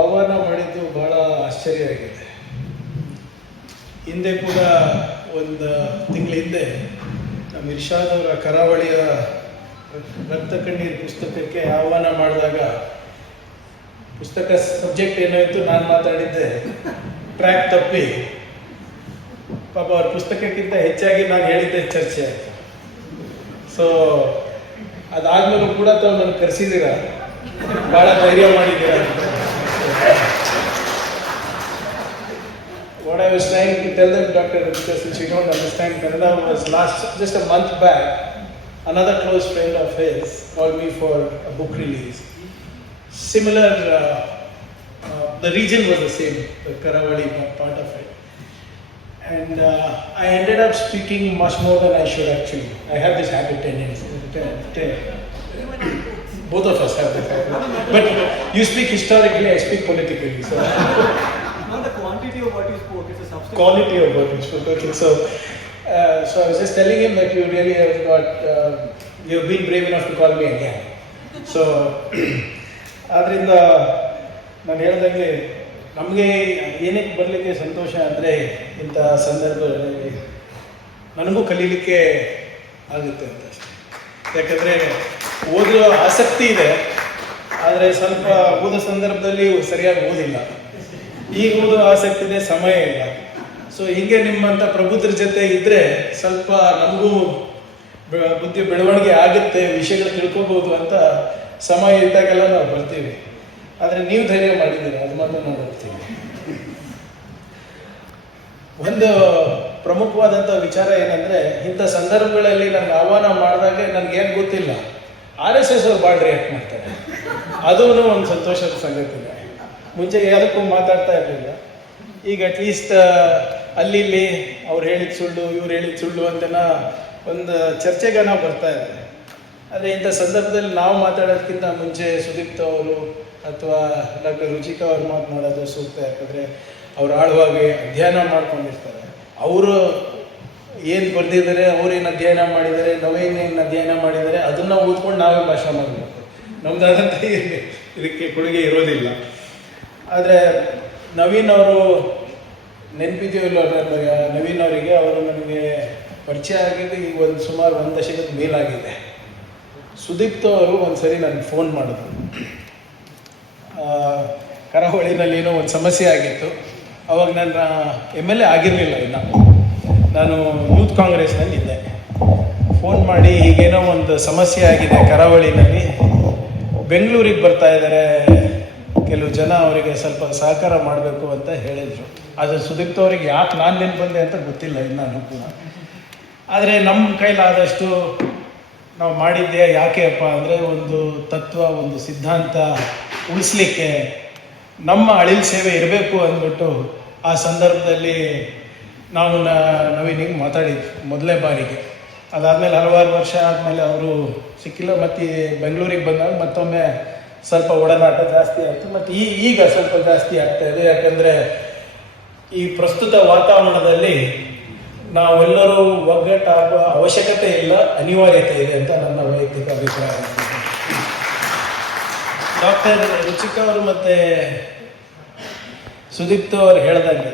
ಆಹ್ವಾನ ಮಾಡಿದ್ದು ಬಹಳ ಆಶ್ಚರ್ಯ ಆಗಿದೆ. ಹಿಂದೆ ಕೂಡ ಒಂದು ತಿಂಗಳ ಹಿಂದೆ ನಮ್ಮ ಇರ್ಷಾದ್ ಅವರ ಕರಾವಳಿಯ ರಕ್ತ ಕಣ್ಣೀರು ಪುಸ್ತಕಕ್ಕೆ ಆಹ್ವಾನ ಮಾಡಿದಾಗ ಪುಸ್ತಕ ಸಬ್ಜೆಕ್ಟ್ ಏನಾಯಿತು, ನಾನು ಮಾತಾಡಿದ್ದೆ ಟ್ರ್ಯಾಕ್ ತಪ್ಪಿ ಪಾಪ ಅವ್ರ ಪುಸ್ತಕಕ್ಕಿಂತ ಹೆಚ್ಚಾಗಿ ನಾನು ಹೇಳಿದ್ದೆ ಚರ್ಚೆ ಆಯಿತು. ಸೊ ಅದಾದ್ಮೇಲೂ ಕೂಡ ತಾವು ನನಗೆ ಕರೆಸಿದ್ದೀರ, ಭಾಳ ಧೈರ್ಯ ಮಾಡಿದ್ದೀರ. What I was trying to tell them, Dr. Ruchika, since you don't understand Kannada, was just a month back, another close friend of his called me for a book release. Similar, the region was the same, the Karavali part of it. And I ended up speaking much more than I should actually. I have this habit tendency. Both of us have this habit. But you speak historically, I speak politically. So. Not the quantity of what you spoke, it's a substance. Quality of what you spoke. Okay, so I was just telling him that you really have got, you've been brave enough to call me again. So, ಆದ್ದರಿಂದ ನಾನು ಹೇಳ್ದಂಗೆ ನಮಗೆ ಏನಕ್ಕೆ ಬರಲಿಕ್ಕೆ ಸಂತೋಷ ಅಂದರೆ ಇಂಥ ಸಂದರ್ಭದಲ್ಲಿ ನನಗೂ ಕಲೀಲಿಕ್ಕೆ ಆಗುತ್ತೆ ಅಂತ ಅಷ್ಟೇ. ಯಾಕಂದರೆ ಓದೋ ಆಸಕ್ತಿ ಇದೆ, ಆದರೆ ಸ್ವಲ್ಪ ಓದೋ ಸಂದರ್ಭದಲ್ಲಿ ಸರಿಯಾಗಿ ಓದಿಲ್ಲ. ಈಗ ಓದೋ ಆಸಕ್ತಿ ಇದೆ, ಸಮಯ ಇಲ್ಲ. ಸೊ ಹೀಗೆ ನಿಮ್ಮಂಥ ಪ್ರಬುದ್ಧರ ಜೊತೆ ಇದ್ದರೆ ಸ್ವಲ್ಪ ನಮಗೂ ಬುದ್ಧಿ ಬೆಳವಣಿಗೆ ಆಗುತ್ತೆ, ವಿಷಯಗಳು ತಿಳ್ಕೊಬೋದು ಅಂತ ಸಮಯ ಇದ್ದಾಗೆಲ್ಲ ನಾವು ಬರ್ತೀವಿ. ಆದರೆ ನೀವು ಧೈರ್ಯ ಮಾಡಿದ್ದೀರಿ, ಅದು ಮಾತ್ರ ನಾವು ಬರ್ತೀವಿ. ಒಂದು ಪ್ರಮುಖವಾದಂಥ ವಿಚಾರ ಏನಂದರೆ, ಇಂಥ ಸಂದರ್ಭಗಳಲ್ಲಿ ನನಗೆ ಆಹ್ವಾನ ಮಾಡಿದಾಗ ನನಗೇನು ಗೊತ್ತಿಲ್ಲ, RSS ಅವ್ರು ಭಾಳ ರಿಯಾಕ್ಟ್ ಮಾಡ್ತಾರೆ. ಅದೂ ಒಂದು ಸಂತೋಷದ ಸಂಗತಿ ಇದೆ. ಮುಂಚೆ ಯಾವುದಕ್ಕೂ ಮಾತಾಡ್ತಾ ಇರಲಿಲ್ಲ. ಈಗ ಅಟ್ಲೀಸ್ಟ್ ಅಲ್ಲಿ ಇಲ್ಲಿ ಅವ್ರು ಹೇಳಿದ ಸುಳ್ಳು, ಇವ್ರು ಹೇಳಿದ ಸುಳ್ಳು ಅಂತೆಲ್ಲ ಒಂದು ಚರ್ಚೆಗೆ ನಾವು ಬರ್ತಾ ಇದ್ದಾರೆ. ಆದರೆ ಇಂಥ ಸಂದರ್ಭದಲ್ಲಿ ನಾವು ಮಾತಾಡೋದಕ್ಕಿಂತ ಮುಂಚೆ ಸುದೀಪ್ತ ಅವರು ಅಥವಾ ಡಾಕ್ಟರ್ ರುಚಿಕಾ ಅವ್ರು ಮಾತನಾಡೋದು ಸೂಕ್ತ. ಯಾಕಂದರೆ ಅವ್ರು ಆಳವಾಗಿ ಅಧ್ಯಯನ ಮಾಡ್ಕೊಂಡಿರ್ತಾರೆ. ಅವರು ಏನು ಬರೆದಿದ್ದಾರೆ, ಅವ್ರೇನು ಅಧ್ಯಯನ ಮಾಡಿದ್ದಾರೆ, ನಾವೇನೇನು ಅಧ್ಯಯನ ಮಾಡಿದ್ದಾರೆ, ಅದನ್ನು ಓದ್ಕೊಂಡು ನಾವೇ ಭಾಷಣ ಮಾಡಬೇಕು. ನಮ್ಮದಾದಂಥ ಇದಕ್ಕೆ ಕೊಡುಗೆ ಇರೋದಿಲ್ಲ. ಆದರೆ ನವೀನ್ ಅವರು ನೆನಪಿದೆಯೋ ಇಲ್ಲ, ನವೀನ್ ಅವರಿಗೆ ಅವರು ನನಗೆ ಪರಿಚಯ ಆಗಿದ್ದು ಈಗ ಸುಮಾರು 1 ದಶಕದ ಮೇಲಾಗಿದೆ. ಸುದೀಪ್ತ ಅವರು ಒಂದು ಸರಿ ನನಗೆ ಫೋನ್ ಮಾಡಿದ್ರು. ಕರಾವಳಿನಲ್ಲಿ ಏನೋ ಒಂದು ಸಮಸ್ಯೆ ಆಗಿತ್ತು. ಅವಾಗ ನನ್ನ MLA ಆಗಿರಲಿಲ್ಲ ಇನ್ನು, ನಾನು ಯೂತ್ ಕಾಂಗ್ರೆಸ್ನಲ್ಲಿ ಇದ್ದೆ. ಫೋನ್ ಮಾಡಿ ಹೀಗೇನೋ ಒಂದು ಸಮಸ್ಯೆ ಆಗಿದೆ ಕರಾವಳಿನಲ್ಲಿ, ಬೆಂಗಳೂರಿಗೆ ಬರ್ತಾ ಇದ್ದಾರೆ ಕೆಲವು ಜನ, ಅವರಿಗೆ ಸ್ವಲ್ಪ ಸಹಕಾರ ಮಾಡಬೇಕು ಅಂತ ಹೇಳಿದರು. ಆದರೆ ಸುದೀಪ್ತ ಅವರಿಗೆ ಯಾಕೆ ನಾನು ನೆನ್ಪು ಬಂದೆ ಅಂತ ಗೊತ್ತಿಲ್ಲ ಇನ್ನೂ ಕೂಡ. ಆದರೆ ನಮ್ಮ ಕೈಲಾದಷ್ಟು ನಾವು ಮಾಡಿದ್ದೆ. ಯಾಕೆ ಅಪ್ಪ ಅಂದರೆ, ಒಂದು ತತ್ವ, ಒಂದು ಸಿದ್ಧಾಂತ ಉಳಿಸ್ಲಿಕ್ಕೆ ನಮ್ಮ ಅಳಿಲ್ ಸೇವೆ ಇರಬೇಕು ಅಂದ್ಬಿಟ್ಟು ಆ ಸಂದರ್ಭದಲ್ಲಿ ನಾವು ನವೀನಿಗೆ ಮಾತಾಡಿದ್ವಿ ಮೊದಲನೇ ಬಾರಿಗೆ. ಅದಾದಮೇಲೆ ಹಲವಾರು ವರ್ಷ ಆದಮೇಲೆ ಅವರು ಸಿಕ್ಕಿಲ್ಲ. ಮತ್ತು ಬೆಂಗಳೂರಿಗೆ ಬಂದಾಗ ಮತ್ತೊಮ್ಮೆ ಸ್ವಲ್ಪ ಒಡನಾಟ ಜಾಸ್ತಿ ಆಯಿತು. ಮತ್ತು ಈಗ ಸ್ವಲ್ಪ ಜಾಸ್ತಿ ಆಗ್ತಾಯಿದೆ. ಯಾಕಂದರೆ ಈ ಪ್ರಸ್ತುತ ವಾತಾವರಣದಲ್ಲಿ ನಾವೆಲ್ಲರೂ ಒಗ್ಗಟ್ಟಾಗುವ ಅವಶ್ಯಕತೆ ಇಲ್ಲ, ಅನಿವಾರ್ಯತೆ ಇದೆ ಅಂತ ನನ್ನ ವೈಯಕ್ತಿಕ ಅಭಿಪ್ರಾಯ. ಡಾಕ್ಟರ್ ರುಚಿಕಾ ಅವರು ಮತ್ತು ಸುದೀಪ್ತ ಅವರು ಹೇಳ್ದಂಗೆ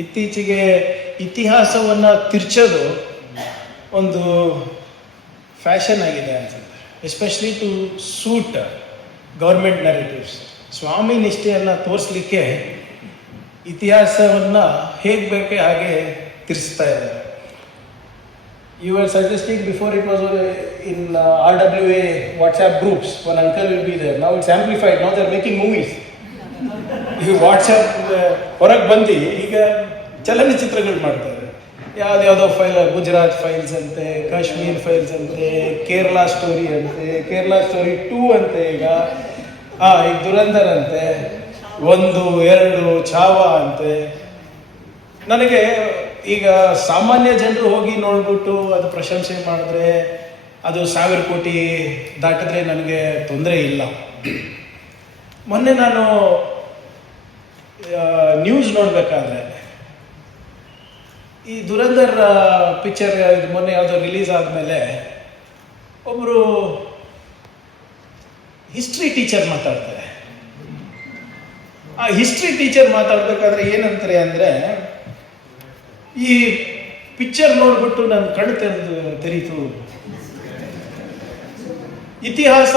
ಇತ್ತೀಚೆಗೆ ಇತಿಹಾಸವನ್ನು ತಿರ್ಚೋದು ಒಂದು ಫ್ಯಾಷನ್ ಆಗಿದೆ ಅನ್ಸುತ್ತೆ. Especially to suit government narratives. ಸ್ವಾಮಿ ನಿಷ್ಠೆಯನ್ನು ತೋರಿಸ್ಲಿಕ್ಕೆ ಇತಿಹಾಸವನ್ನು ಹೇಗೆ ಬೇಕೆ ಹಾಗೆ ತಿರ್ಸ್ತಾ ಇದ್ದಾರೆ. You were suggesting before it was in RWA WhatsApp groups, one uncle will be there. Now it's amplified, now they are making movies. ಈಗ ವಾಟ್ಸಪ್ ಹೊರಗೆ ಬಂದು ಈಗ ಚಲನಚಿತ್ರಗಳು ಮಾಡ್ತಾರೆ. ಯಾವುದ್ಯಾವುದೋ ಫೈಲ್, ಗುಜರಾತ್ ಫೈಲ್ಸ್ ಅಂತೆ, ಕಾಶ್ಮೀರ್ ಫೈಲ್ಸ್ ಅಂತೆ, ಕೇರಳ ಸ್ಟೋರಿ ಅಂತೆ, ಕೇರಳ ಸ್ಟೋರಿ 2 ಅಂತೆ, ಈಗ ದುರಂಧರ್ ಅಂತೆ, 1, 2 ಛಾವ ಅಂತೆ. ನನಗೆ ಈಗ ಸಾಮಾನ್ಯ ಜನರು ಹೋಗಿ ನೋಡ್ಬಿಟ್ಟು ಅದು ಪ್ರಶಂಸೆ ಮಾಡಿದ್ರೆ, ಅದು 1000 ಕೋಟಿ ದಾಟಿದ್ರೆ ನನಗೆ ತೊಂದರೆ ಇಲ್ಲ. ಮೊನ್ನೆ ನಾನು ನ್ಯೂಸ್ ನೋಡಬೇಕಾದ್ರೆ ಈ ದುರಂಧರ್ ಪಿಕ್ಚರ್ ಮೊನ್ನೆ ಯಾವುದೋ ರಿಲೀಸ್ ಆದಮೇಲೆ ಒಬ್ಬರು ಹಿಸ್ಟ್ರಿ ಟೀಚರ್ ಮಾತಾಡ್ತಾರೆ. ಆ ಹಿಸ್ಟ್ರಿ ಟೀಚರ್ ಮಾತಾಡ್ಬೇಕಾದ್ರೆ ಏನಂತಾರೆ ಅಂದರೆ, ಈ ಪಿಕ್ಚರ್ ನೋಡ್ಬಿಟ್ಟು ನನ್ನ ಕಣ್ಣು ತೆರೀತು. ಇತಿಹಾಸ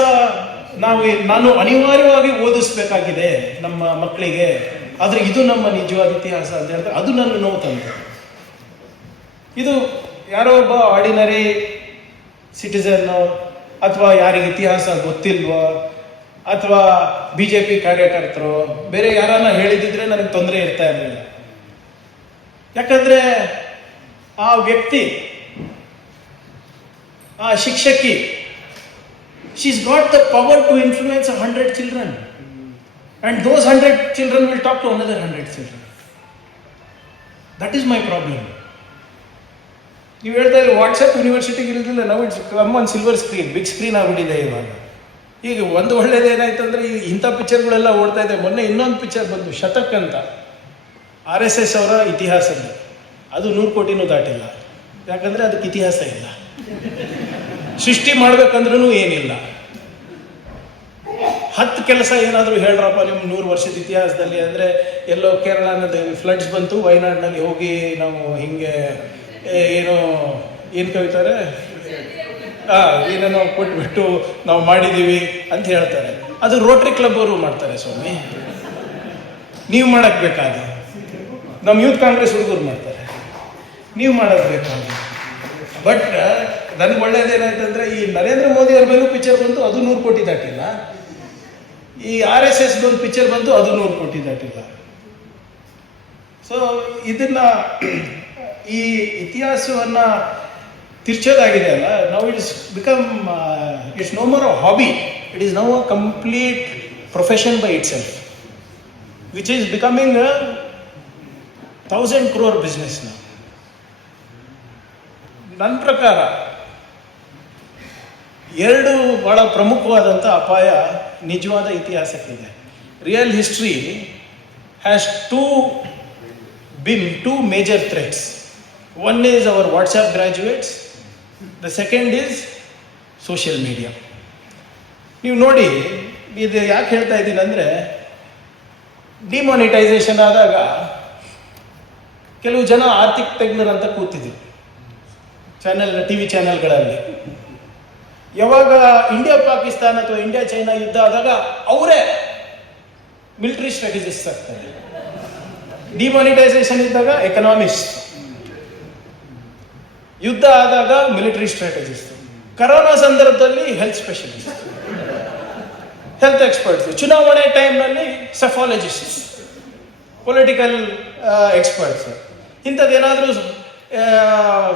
ನಾನು ಅನಿವಾರ್ಯವಾಗಿ ಓದಿಸ್ಬೇಕಾಗಿದೆ ನಮ್ಮ ಮಕ್ಕಳಿಗೆ, ಆದರೆ ಇದು ನಮ್ಮ ನಿಜವಾದ ಇತಿಹಾಸ ಅಂತ ಹೇಳಿದ್ರೆ ಅದು ನನ್ನ ನೋವು ತಂತು. ಇದು ಯಾರೋ ಒಬ್ಬ ಆರ್ಡಿನರಿ ಸಿಟಿಸನ್ನು ಅಥವಾ ಯಾರಿಗೆ ಇತಿಹಾಸ ಗೊತ್ತಿಲ್ವೋ ಅಥವಾ BJP ಕಾರ್ಯಕರ್ತರು ಬೇರೆ ಯಾರನ್ನ ಹೇಳಿದಿದ್ರೆ ನನಗೆ ತೊಂದರೆ ಇರ್ತಾ ಇರಲಿಲ್ಲ. ಯಾಕಂದ್ರೆ ಆ ವ್ಯಕ್ತಿ, ಆ ಶಿಕ್ಷಕಿ, she's got the power to influence 100 children, and those 100 children will talk to another 100 children. That is my problem. ನೀವು ಹೇಳ್ತಾ ಇದ್ರೆ ವಾಟ್ಸಪ್ ಯೂನಿವರ್ಸಿಟಿಗೆ ಇರೋದಿಲ್ಲ, ನಾವು it's come on silver screen, big screen ಆಗ್ಬಿಟ್ಟಿದೆ ಇವಾಗ. ಈಗ ಒಂದು ಒಳ್ಳೇದು ಏನಾಯ್ತು ಅಂದರೆ ಇಂಥ ಪಿಕ್ಚರ್ಗಳೆಲ್ಲ ಓಡ್ತಾ ಇದೆ. ಮೊನ್ನೆ ಇನ್ನೊಂದು ಪಿಕ್ಚರ್ ಬಂದು ಶತಕ್ ಅಂತ, RSS ಅವರ ಇತಿಹಾಸದ್ದು, ಅದು 100 ಕೋಟಿನೂ ದಾಟಿಲ್ಲ. ಯಾಕಂದರೆ ಅದಕ್ಕೆ ಇತಿಹಾಸ ಇಲ್ಲ, ಸೃಷ್ಟಿ ಮಾಡ್ಬೇಕಂದ್ರೂ ಏನಿಲ್ಲ. 10 ಕೆಲಸ ಏನಾದರೂ ಹೇಳ್ರಪ್ಪ ನಿಮ್ಮ 100 ವರ್ಷದ ಇತಿಹಾಸದಲ್ಲಿ ಅಂದರೆ, ಎಲ್ಲೋ ಕೇರಳದ ಫ್ಲಡ್ಸ್ ಬಂತು, ವಯನಾಡಿನಲ್ಲಿ ಹೋಗಿ ನಾವು ಹಿಂಗೆ ಏನು ಕವಿತಾರೆ ಏನೇನೋ ಕೊಟ್ಬಿಟ್ಟು ನಾವು ಮಾಡಿದ್ದೀವಿ ಅಂತ ಹೇಳ್ತಾರೆ. ಅದು ರೋಟ್ರಿ ಕ್ಲಬ್ ಅವರು ಮಾಡ್ತಾರೆ ಸ್ವಾಮಿ, ನೀವು ಮಾಡಕ್ಕೆ ಬೇಕಾದ. ನಮ್ಮ ಯೂತ್ ಕಾಂಗ್ರೆಸ್ ಹುಡುಗರು ಮಾಡ್ತಾರೆ, ನೀವು ಮಾಡೋದು ಬೇಕಾದ. ಬಟ್ ನನಗೆ ಒಳ್ಳೇದೇನಾಯ್ತಂದ್ರೆ, ಈ ನರೇಂದ್ರ ಮೋದಿ ಅವ್ರ ಮೇಲೂ ಪಿಕ್ಚರ್ ಬಂತು, ಅದು 100 ಕೋಟಿ ದಾಟಿಲ್ಲ. ಈ RSS ಒಂದು ಪಿಕ್ಚರ್ ಬಂತು, ಅದು 100 ಕೋಟಿ ದಾಟಿಲ್ಲ. ಸೊ ಇದನ್ನ, ಈ ಇತಿಹಾಸವನ್ನ ತಿರ್ಚೋದಾಗಿದೆ ಅಲ್ಲ, ನಾವು it's no more a hobby, it is now a complete profession by itself, which is becoming a 1000 crore business. ನನ್ನ ಪ್ರಕಾರ 2 ಬಹಳ ಪ್ರಮುಖವಾದಂಥ ಅಪಾಯ ನಿಜವಾದ ಇತಿಹಾಸಕ್ಕಿದೆ. Real history has two major threats. One is our WhatsApp graduates, the second is social media. ನೀವು ನೋಡಿ, ಇದು ಯಾಕೆ ಹೇಳ್ತಾ ಇದ್ದೀನಿ ಅಂದರೆ, ಡಿಮಾನಿಟೈಸೇಷನ್ ಆದಾಗ ಕೆಲವು ಜನ ಆರ್ಥಿಕ ತಜ್ಞರಂತ ಕೂತಿದ್ರು TV ಚಾನೆಲ್ಗಳಲ್ಲಿ. ಯಾವಾಗ ಇಂಡಿಯಾ ಪಾಕಿಸ್ತಾನ ಅಥವಾ ಇಂಡಿಯಾ ಚೈನಾ ಯುದ್ಧ ಆದಾಗ ಅವರೇ ಮಿಲಿಟರಿ ಸ್ಟ್ರಾಟಜಿಸ್ಟ್ ಆಗ್ತಾರೆ. ಡಿಮಾನಿಟೈಸೇಷನ್ ಇದ್ದಾಗ ಎಕನಾಮಿಸ್ಟ್, ಯುದ್ಧ ಆದಾಗ ಮಿಲಿಟರಿ ಸ್ಟ್ರಾಟಜಿಸ್ಟ್, ಕರೋನಾ ಸಂದರ್ಭದಲ್ಲಿ ಹೆಲ್ತ್ ಸ್ಪೆಷಲಿಸ್ಟ್, ಹೆಲ್ತ್ ಎಕ್ಸ್ಪರ್ಟ್ಸ್, ಚುನಾವಣೆ ಟೈಮ್ನಲ್ಲಿ ಸೆಫಾಲಜಿಸ್ಟ್, ಪೊಲಿಟಿಕಲ್ ಎಕ್ಸ್ಪರ್ಟ್ಸ್. ಇಂಥದ್ದೇನಾದರೂ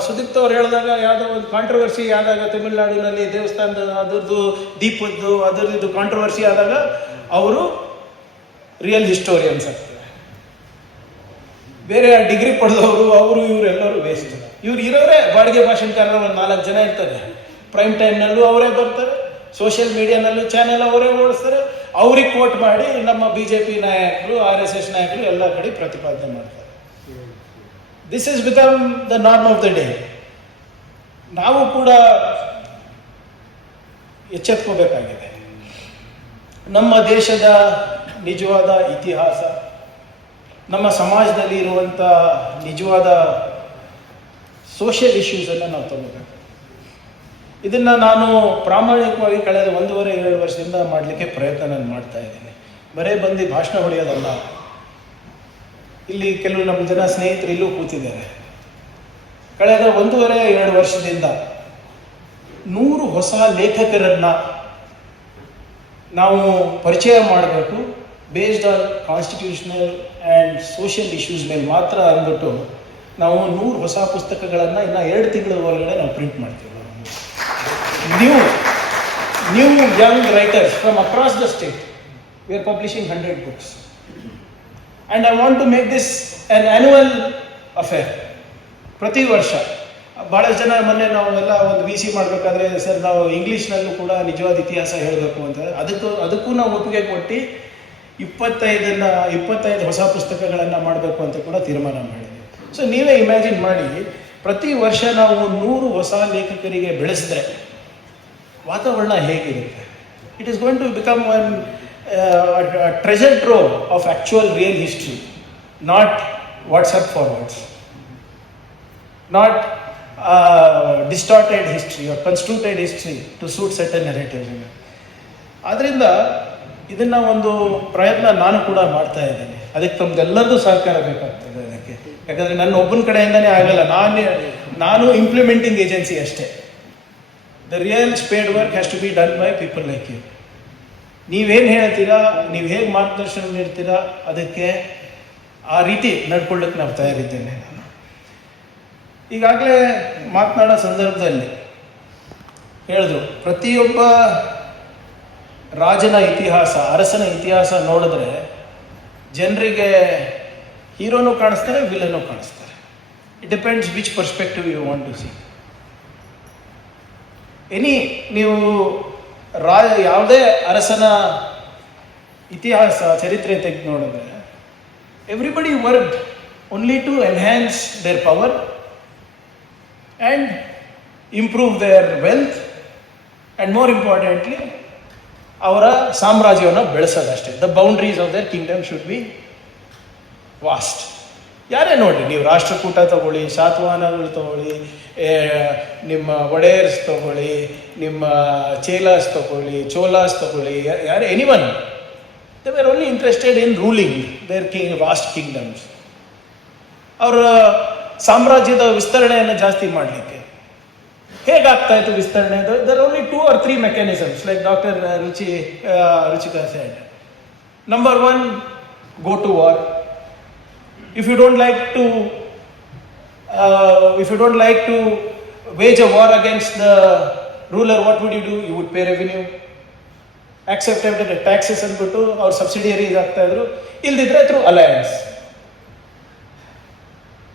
ಸುದೀಪ್ತ ಅವ್ರು ಹೇಳಿದಾಗ, ಯಾವುದೋ ಒಂದು ಕಾಂಟ್ರವರ್ಸಿ ಆದಾಗ ತಮಿಳುನಾಡಿನಲ್ಲಿ ದೇವಸ್ಥಾನದ ಅದರದ್ದು ದೀಪದ್ದು ಅದರದ್ದು ಕಾಂಟ್ರವರ್ಸಿ ಆದಾಗ ಅವರು ರಿಯಲ್ ಹಿಸ್ಟೋರಿಯನ್ಸ್ ಆಗ್ತಾರೆ. ಬೇರೆ ಡಿಗ್ರಿ ಪಡೆದವರು ಅವರು ಇವರೆಲ್ಲರೂ ವೇಸ್ಟ್. ಇವ್ರು ಇರೋರೇ ಬಾಡಿಗೆ ಭಾಷಣಕಾರರು ಒಂದು 4 ಜನ ಇರ್ತಾರೆ. ಪ್ರೈಮ್ ಟೈಮ್ನಲ್ಲೂ ಅವರೇ ಬರ್ತಾರೆ, ಸೋಷಿಯಲ್ ಮೀಡಿಯಾನಲ್ಲೂ ಚಾನೆಲ್ ಅವರೇ ಓಡಿಸ್ತಾರೆ. ಅವ್ರಿಗೆ ಕೋಟ್ ಮಾಡಿ ನಮ್ಮ BJP ನಾಯಕರು, RSS ನಾಯಕರು ಎಲ್ಲ ಕಡೆ ಪ್ರತಿಪಾದನೆ ಮಾಡ್ತಾರೆ. This is become the norm of the day. ನಾವು ಕೂಡ ಎಚ್ಚೆತ್ಕೋಬೇಕಾಗಿದೆ. ನಮ್ಮ ದೇಶದ ನಿಜವಾದ ಇತಿಹಾಸ, ನಮ್ಮ ಸಮಾಜದಲ್ಲಿ ಇರುವಂಥ ನಿಜವಾದ ಸೋಷಿಯಲ್ ಇಶ್ಯೂಸನ್ನು ನಾವು ತಗೋಬೇಕು. ಇದನ್ನು ನಾನು ಪ್ರಾಮಾಣಿಕವಾಗಿ ಕಳೆದ 1.5-2 ವರ್ಷದಿಂದ ಮಾಡಲಿಕ್ಕೆ ಪ್ರಯತ್ನ ನಾನು ಮಾಡ್ತಾ ಇದ್ದೀನಿ. ಬರೇ ಬಂದು ಭಾಷಣ ಹೊಡೆಯೋದಲ್ಲ. ಇಲ್ಲಿ ಕೆಲವು ನಮ್ಮ ಜನ ಸ್ನೇಹಿತರು ಇಲ್ಲೂ ಕೂತಿದ್ದಾರೆ. ಕಳೆದ 1.5-2 ವರ್ಷದಿಂದ 100 ಹೊಸ ಲೇಖಕರನ್ನು ನಾವು ಪರಿಚಯ ಮಾಡಬೇಕು. Based on constitutional and social issues ಮೇಲೆ ಮಾತ್ರ ಅಂದ್ಬಿಟ್ಟು ನಾವು 100 ಹೊಸ ಪುಸ್ತಕಗಳನ್ನು ಇನ್ನು 2 ತಿಂಗಳ ಒಳಗಡೆ ನಾವು ಪ್ರಿಂಟ್ ಮಾಡ್ತೀವಿ. New young writers from across the state, we are publishing 100 books. And I want to make this an annual affair. ಪ್ರತಿ ವರ್ಷ ಭಾಳಷ್ಟು ಜನ, ಮೊನ್ನೆ ನಾವೆಲ್ಲ ಒಂದು VC ಮಾಡಬೇಕಾದ್ರೆ, ಸರ್ ನಾವು ಇಂಗ್ಲೀಷ್ನಲ್ಲೂ ಕೂಡ ನಿಜವಾದ ಇತಿಹಾಸ ಹೇಳಬೇಕು ಅಂತ, ಅದಕ್ಕೂ ನಾವು ಒಪ್ಪಿಗೆ ಕೊಟ್ಟು 25 ಹೊಸ ಪುಸ್ತಕಗಳನ್ನು ಮಾಡಬೇಕು ಅಂತ ಕೂಡ ತೀರ್ಮಾನ ಮಾಡಿದ್ವಿ. ಸೊ ನೀವೇ ಇಮ್ಯಾಜಿನ್ ಮಾಡಿ, ಪ್ರತಿ ವರ್ಷ ನಾವು 100 ಹೊಸ ಲೇಖಕರಿಗೆ ಬೆಳೆಸಿದ್ರೆ ವಾತಾವರಣ ಹೇಗಿರುತ್ತೆ. It is going to become one treasure trove of actual real history, not WhatsApp forwards, not distorted history or constructed history to suit certain narratives. ಆದ್ದರಿಂದ ಇದನ್ನ ಒಂದು ಪ್ರಯತ್ನ ನಾನು ಕೂಡ ಮಾಡ್ತಾ ಇದ್ದೇನೆ. ಅದಕ್ಕೆ ತಮ್ದೆಲ್ಲರದು ಸಹಕಾರ ಬೇಕಾಗ್ತದೆ ಅದಕ್ಕೆ. ಯಾಕಂದರೆ ನನ್ನ ಒಬ್ಬನ ಕಡೆಯಿಂದನೇ ಆಗಲ್ಲ. ನಾನು ಇಂಪ್ಲಿಮೆಂಟಿಂಗ್ ಏಜೆನ್ಸಿ ಅಷ್ಟೇ. The real spade work has to be done by people like you. ನೀವೇನು ಹೇಳ್ತೀರಾ, ನೀವು ಹೇಗೆ ಮಾರ್ಗದರ್ಶನ ನೀಡ್ತೀರಾ, ಅದಕ್ಕೆ ಆ ರೀತಿ ನಡ್ಕೊಳ್ಳೋಕ್ಕೆ ನಾವು ತಯಾರಿದ್ದೇನೆ. ನಾನು ಈಗಾಗಲೇ ಮಾತನಾಡೋ ಸಂದರ್ಭದಲ್ಲಿ ಹೇಳಿದ್ರು, ಪ್ರತಿಯೊಬ್ಬ ರಾಜನ ಇತಿಹಾಸ, ಅರಸನ ಇತಿಹಾಸ ನೋಡಿದ್ರೆ ಜನರಿಗೆ ಹೀರೋನೂ ಕಾಣಿಸ್ತಾರೆ, ವಿಲನೂ ಕಾಣಿಸ್ತಾರೆ. It depends which perspective you want to see. ನೀವು ಯಾವುದೇ ಅರಸನ ಇತಿಹಾಸ ಚರಿತ್ರೆ ತೆಗೆದು ನೋಡಿದ್ರೆ everybody worked only to enhance their power and improve their wealth and more importantly ಅವರ ಸಾಮ್ರಾಜ್ಯವನ್ನು ಬೆಳೆಸೋದಷ್ಟೇ. The boundaries of their kingdom should be vast. ಯಾರೇ ನೋಡಿರಿ, ನೀವು ರಾಷ್ಟ್ರಕೂಟ ತಗೊಳ್ಳಿ, ಶಾತವಾಹನಗಳು ತಗೊಳ್ಳಿ, ನಿಮ್ಮ ಒಡೆಯರ್ಸ್ ತಗೊಳ್ಳಿ, ನಿಮ್ಮ ಚೇಲಾಸ್ ತಗೊಳ್ಳಿ, ಚೋಲಾಸ್ ತಗೊಳ್ಳಿ, ಯಾರು anyone, they were only interested in ruling their vast kingdoms. ಅವರ ಸಾಮ್ರಾಜ್ಯದ ವಿಸ್ತರಣೆಯನ್ನು ಜಾಸ್ತಿ ಮಾಡಲಿಕ್ಕೆ ಹೇಗಾಗ್ತಾ ಇತ್ತು ವಿಸ್ತರಣೆ? There only 2 or 3 mechanisms, like Dr. Ruchika said. Number 1, go to war. If you don't like to wage a war against the ruler, what would you do? You would pay revenue, accepted the taxes ಅಂದ್ಬಿಟ್ಟು ಅವ್ರ ಸಬ್ಸಿಡಿಯರೀಸ್ ಆಗ್ತಾ ಇದ್ರು. ಇಲ್ದಿದ್ರೆ through alliance.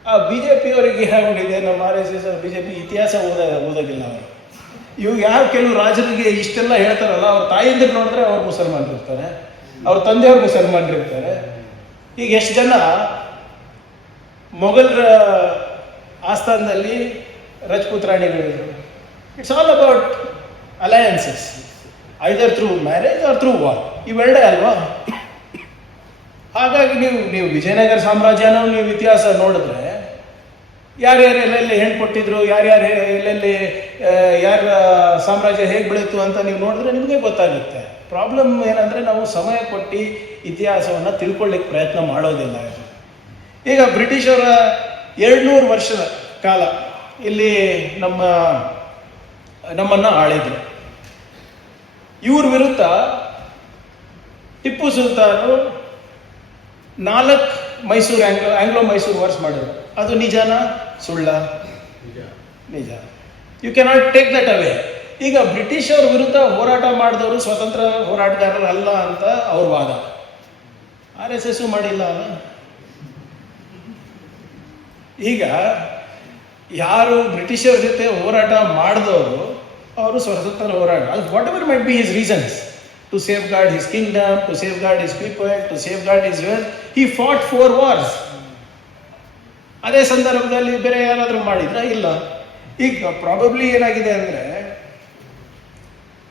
ಆ BJP ಅವರಿಗೆ ಹೇಗಿದೆ, ನಮ್ಮ RSS BJP ಇತಿಹಾಸ ಓದೋದಿಲ್ಲ ಅವರು. ಇವು ಯಾರು ಕೆಲವು ರಾಜರಿಗೆ ಇಷ್ಟೆಲ್ಲ ಹೇಳ್ತಾರಲ್ಲ, ಅವ್ರ ತಾಯಿಂದ್ರೆ ನೋಡಿದ್ರೆ ಅವ್ರು ಮುಸಲ್ಮಾನರು ಇರ್ತಾರೆ, ಅವ್ರ ತಂದೆಯವ್ರು ಮುಸಲ್ಮಾನರು ಇರ್ತಾರೆ. ಈಗ ಎಷ್ಟು ಜನ ಮೊಘಲರ ಆಸ್ಥಾನದಲ್ಲಿ ರಜಪೂತ್ ರಾಣಿಗಳಿದ್ರು. It's all about alliances, either through marriage or through war. ಇವೆರಡೇ ಅಲ್ವಾ? ಹಾಗಾಗಿ ನೀವು ವಿಜಯನಗರ ಸಾಮ್ರಾಜ್ಯನ ನೀವು ಇತಿಹಾಸ ನೋಡಿದ್ರೆ ಯಾರ್ಯಾರು ಎಲ್ಲೆಲ್ಲಿ ಹೆಣ್ಣು ಕೊಟ್ಟಿದ್ರು, ಯಾರ್ಯಾರು ಎಲ್ಲೆಲ್ಲಿ ಯಾರ ಸಾಮ್ರಾಜ್ಯ ಹೇಗೆ ಬೆಳೀತು ಅಂತ ನೀವು ನೋಡಿದ್ರೆ ನಿಮಗೆ ಗೊತ್ತಾಗುತ್ತೆ. ಪ್ರಾಬ್ಲಮ್ ಏನಂದರೆ ನಾವು ಸಮಯ ಕೊಟ್ಟು ಇತಿಹಾಸವನ್ನು ತಿಳ್ಕೊಳ್ಳಿಕ್ಕೆ ಪ್ರಯತ್ನ ಮಾಡೋದಿಲ್ಲ. ಈಗ ಬ್ರಿಟಿಷರ 200 ವರ್ಷದ ಕಾಲ ಇಲ್ಲಿ ನಮ್ಮನ್ನು ಆಳಿದ್ರು. ಇವ್ರ ವಿರುದ್ಧ ಟಿಪ್ಪು ಸುಲ್ತಾನು 4 ಮೈಸೂರು ಆಂಗ್ಲೋ ಮೈಸೂರು ವಾರ್ಸ್ ಮಾಡಿದ್ರು. ಅದು ನಿಜನಾ ಸುಳ್ಳ? ನಿಜ. ಯು ಕೆನಾಟ್ ಟೇಕ್ ದಟ್ ಅವೇ. ಈಗ ಬ್ರಿಟಿಷರ ವಿರುದ್ಧ ಹೋರಾಟ ಮಾಡಿದವರು ಸ್ವತಂತ್ರ ಹೋರಾಟಗಾರರು ಅಲ್ಲ ಅಂತ ಅವ್ರ ವಾದ. RSS ಮಾಡಿಲ್ಲ ಅಲ್ಲ. ಈಗ ಯಾರು ಬ್ರಿಟಿಷರ ಜೊತೆ ಹೋರಾಟ ಮಾಡಿದವರು ಅವರು ಸ್ವತಂತ್ರ ಹೋರಾಟ, ಅದು what ever might be his reasons, to safeguard his kingdom, to safeguard his people, to safeguard his wealth, he fought 4 wars. ಅದೇ ಸಂದರ್ಭದಲ್ಲಿ ಬೇರೆ ಯಾರಾದರೂ ಮಾಡಿದ್ರ? ಇಲ್ಲ. ಈಗ ಪ್ರಾಬಬ್ಲಿ ಏನಾಗಿದೆ ಅಂದರೆ,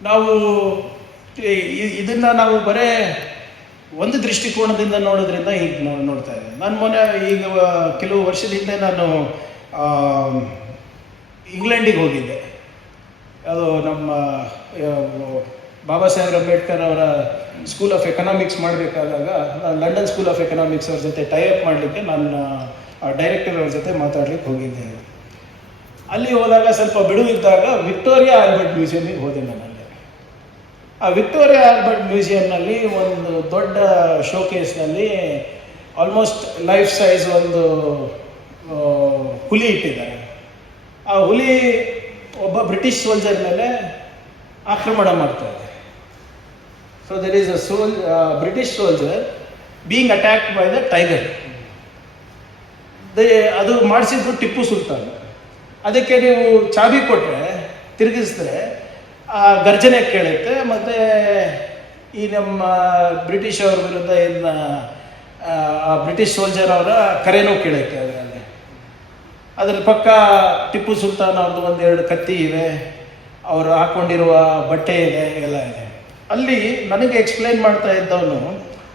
ನಾವು ಇದನ್ನು ನಾವು ಬರೇ ಒಂದು ದೃಷ್ಟಿಕೋನದಿಂದ ನೋಡೋದ್ರಿಂದ ಹೀಗೆ ನೋಡ್ತಾ ಇದ್ದೇವೆ. ನಾನು ಮೊನ್ನೆ ಈಗ ಕೆಲವು ವರ್ಷದ ಹಿಂದೆ ನಾನು ಇಂಗ್ಲೆಂಡಿಗೆ ಹೋಗಿದ್ದೆ. ಅದು ನಮ್ಮ ಬಾಬಾ ಸಾಹೇಬ್ ಅಂಬೇಡ್ಕರ್ ಅವರ ಸ್ಕೂಲ್ ಆಫ್ ಎಕನಾಮಿಕ್ಸ್ ಮಾಡಬೇಕಾದಾಗ ಲಂಡನ್ ಸ್ಕೂಲ್ ಆಫ್ ಎಕನಾಮಿಕ್ಸ್ ಅವ್ರ ಜೊತೆ ಟೈಅಪ್ ಮಾಡಲಿಕ್ಕೆ ನಾನು ಡೈರೆಕ್ಟರ್ ಅವ್ರ ಜೊತೆ ಮಾತಾಡ್ಲಿಕ್ಕೆ ಹೋಗಿದ್ದೆ. ಅಲ್ಲಿ ಹೋದಾಗ ಸ್ವಲ್ಪ ಬಿಡುವಿದ್ದಾಗ ವಿಕ್ಟೋರಿಯಾ ಆಲ್ಬರ್ಟ್ ಮ್ಯೂಸಿಯಮಿಗೆ ಹೋದೆ ನಾನು. ಆ ವಿಕ್ಟೋರಿಯಾ ಆಲ್ಬರ್ಟ್ ಮ್ಯೂಸಿಯಂನಲ್ಲಿ ಒಂದು ದೊಡ್ಡ ಶೋಕೇಸ್ನಲ್ಲಿ ಆಲ್ಮೋಸ್ಟ್ ಲೈಫ್ ಸೈಜ್ ಒಂದು ಹುಲಿ ಇಟ್ಟಿದ್ದಾರೆ. ಆ ಹುಲಿ ಒಬ್ಬ ಬ್ರಿಟಿಷ್ ಸೋಲ್ಜರ್ ಮೇಲೆ ಆಕ್ರಮಣ ಮಾಡ್ತಾ ಇದೆ. So there is British soldier being attacked by the tiger. ಅದು ಮಾಡಿಸಿದ್ರು ಟಿಪ್ಪು ಸುಲ್ತಾನ್. ಅದಕ್ಕೆ ನೀವು ಚಾಬಿ ಕೊಟ್ಟರೆ ತಿರುಗಿಸಿದ್ರೆ ಆ ಗರ್ಜನೆ ಕೇಳುತ್ತೆ, ಮತ್ತು ಈ ನಮ್ಮ ಬ್ರಿಟಿಷ್ ಅವ್ರ ವಿರುದ್ಧ ಆ ಬ್ರಿಟಿಷ್ ಸೋಲ್ಜರ್ ಅವರ ಕರೆನೂ ಕೇಳುತ್ತೆ. ಅದರ ಪಕ್ಕ ಟಿಪ್ಪು ಸುಲ್ತಾನ್ ಅವ್ರದ್ದು 1-2 ಕತ್ತಿ ಇವೆ, ಅವರು ಹಾಕ್ಕೊಂಡಿರುವ ಬಟ್ಟೆ ಇದೆ, ಎಲ್ಲ ಇದೆ. ಅಲ್ಲಿ ನನಗೆ ಎಕ್ಸ್ಪ್ಲೈನ್ ಮಾಡ್ತಾ ಇದ್ದವನು,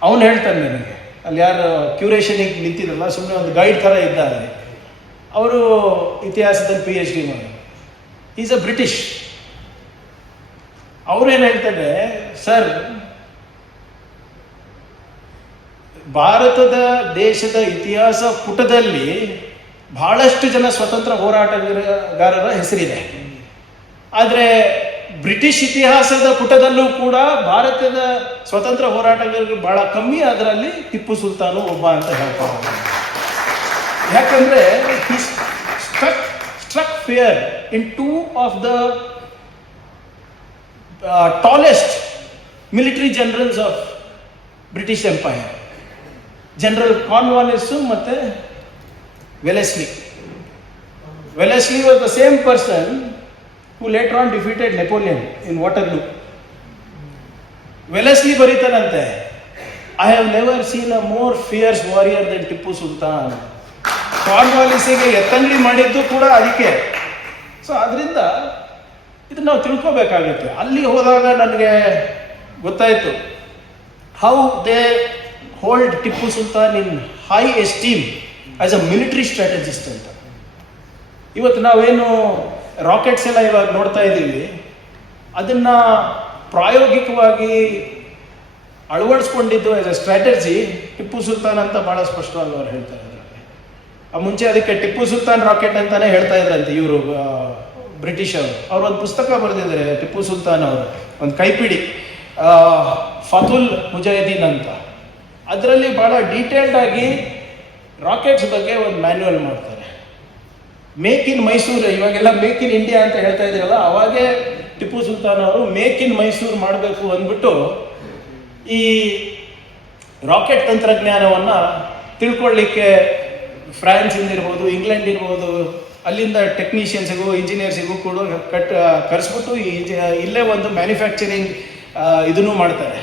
ಅವನು ಹೇಳ್ತಾನೆ ನನಗೆ, ಅಲ್ಲಿ ಯಾರು ಕ್ಯೂರೇಷನಿಗೆ ನಿಂತಿರಲ್ಲ, ಸುಮ್ಮನೆ ಒಂದು ಗೈಡ್ ಥರ ಇದ್ದಾರೆ, ಅವರು ಇತಿಹಾಸದಲ್ಲಿ PhD ಮಾಡಿ, ಈಸ್ ಅ ಬ್ರಿಟಿಷ್. ಅವ್ರೇನು ಹೇಳ್ತಾರೆ, ಸರ್ ಭಾರತದ ದೇಶದ ಇತಿಹಾಸ ಪುಟದಲ್ಲಿ ಬಹಳಷ್ಟು ಜನ ಸ್ವತಂತ್ರ ಹೋರಾಟಗಾರರ ಹೆಸರಿದೆ, ಆದರೆ ಬ್ರಿಟಿಷ್ ಇತಿಹಾಸದ ಪುಟದಲ್ಲೂ ಕೂಡ ಭಾರತದ ಸ್ವತಂತ್ರ ಹೋರಾಟಗಾರರಿಗೆ ಬಹಳ ಕಮ್ಮಿ, ಅದರಲ್ಲಿ ಟಿಪ್ಪು ಸುಲ್ತಾನು ಒಬ್ಬ ಅಂತ ಹೇಳ್ತಾರೆ. ಯಾಕಂದ್ರೆ struck fear in 2 of the tallest military generals of British Empire, general Cornwallis ಮತ್ತೆ Wellesley. Wellesley was the same person who later on defeated Napoleon in Waterloo. Wellesley ಬರೀತಾನಂತೆ, I have never seen a more fierce warrior than Tipu Sultan. ಕಾರ್ನ್ವಾಲಿಸಿಗೆ ಎತ್ತಂಗಡಿ ಮಾಡಿದ್ದು ಕೂಡ ಅದಕ್ಕೆ. So ಅದರಿಂದ ಇದು ನಾವು ತಿಳ್ಕೋಬೇಕಾಗುತ್ತೆ. ಅಲ್ಲಿ ಹೋದಾಗ ನನಗೆ ಗೊತ್ತಾಯಿತು how they hold Tipu Sultan in high esteem as a military strategist ಅಂತ. ಇವತ್ತು ನಾವೇನು ರಾಕೆಟ್ಸ್ ಎಲ್ಲ ಇವಾಗ ನೋಡ್ತಾ ಇದ್ದೀವಿ, ಅದನ್ನು ಪ್ರಾಯೋಗಿಕವಾಗಿ ಅಳವಡಿಸ್ಕೊಂಡಿದ್ದು as a strategy Tipu Sultan ಅಂತ ಭಾಳ ಸ್ಪಷ್ಟವಾಗಿ ಅವ್ರು ಹೇಳ್ತಾರೆ. ಆ ಮುಂಚೆ ಅದಕ್ಕೆ ಟಿಪ್ಪು ಸುಲ್ತಾನ್ ರಾಕೆಟ್ ಅಂತಾನೆ ಹೇಳ್ತಾ ಇದ್ರಂತೆ ಇವರು ಬ್ರಿಟಿಷರು. ಅವರು ಒಂದು ಪುಸ್ತಕ ಬರೆದಿದ್ದಾರೆ ಟಿಪ್ಪು ಸುಲ್ತಾನ್ ಅವರು, ಒಂದು ಕೈಪಿಡಿ, ಫತುಲ್ ಮುಜಾಹಿದೀನ್ ಅಂತ. ಅದರಲ್ಲಿ ಭಾಳ ಡೀಟೇಲ್ಡ್ ಆಗಿ ರಾಕೆಟ್ಸ್ ಬಗ್ಗೆ ಒಂದು ಮ್ಯಾನ್ಯುವಲ್ ಮಾಡ್ತಾರೆ. ಮೇಕ್ ಇನ್ ಮೈಸೂರು, ಇವಾಗೆಲ್ಲ ಮೇಕ್ ಇನ್ ಇಂಡಿಯಾ ಅಂತ ಹೇಳ್ತಾ ಇದ್ದೀರಲ್ಲ, ಅವಾಗೇ ಟಿಪ್ಪು ಸುಲ್ತಾನ್ ಅವರು ಮೇಕ್ ಇನ್ ಮೈಸೂರು ಮಾಡಬೇಕು ಅಂದ್ಬಿಟ್ಟು ಈ ರಾಕೆಟ್ ತಂತ್ರಜ್ಞಾನವನ್ನು ತಿಳ್ಕೊಳ್ಳಿಕ್ಕೆ ಫ್ರಾನ್ಸಿಂದ ಇರ್ಬೋದು, ಇಂಗ್ಲೆಂಡ್ ಇರ್ಬೋದು, ಅಲ್ಲಿಂದ ಟೆಕ್ನಿಷಿಯನ್ಸಿಗೂ ಇಂಜಿನಿಯರ್ಸಿಗೂ ಕೂಡ ಕರೆಸ್ಬಿಟ್ಟು ಇಲ್ಲೇ ಒಂದು ಮ್ಯಾನುಫ್ಯಾಕ್ಚರಿಂಗ್ ಇದನ್ನು ಮಾಡ್ತಾರೆ.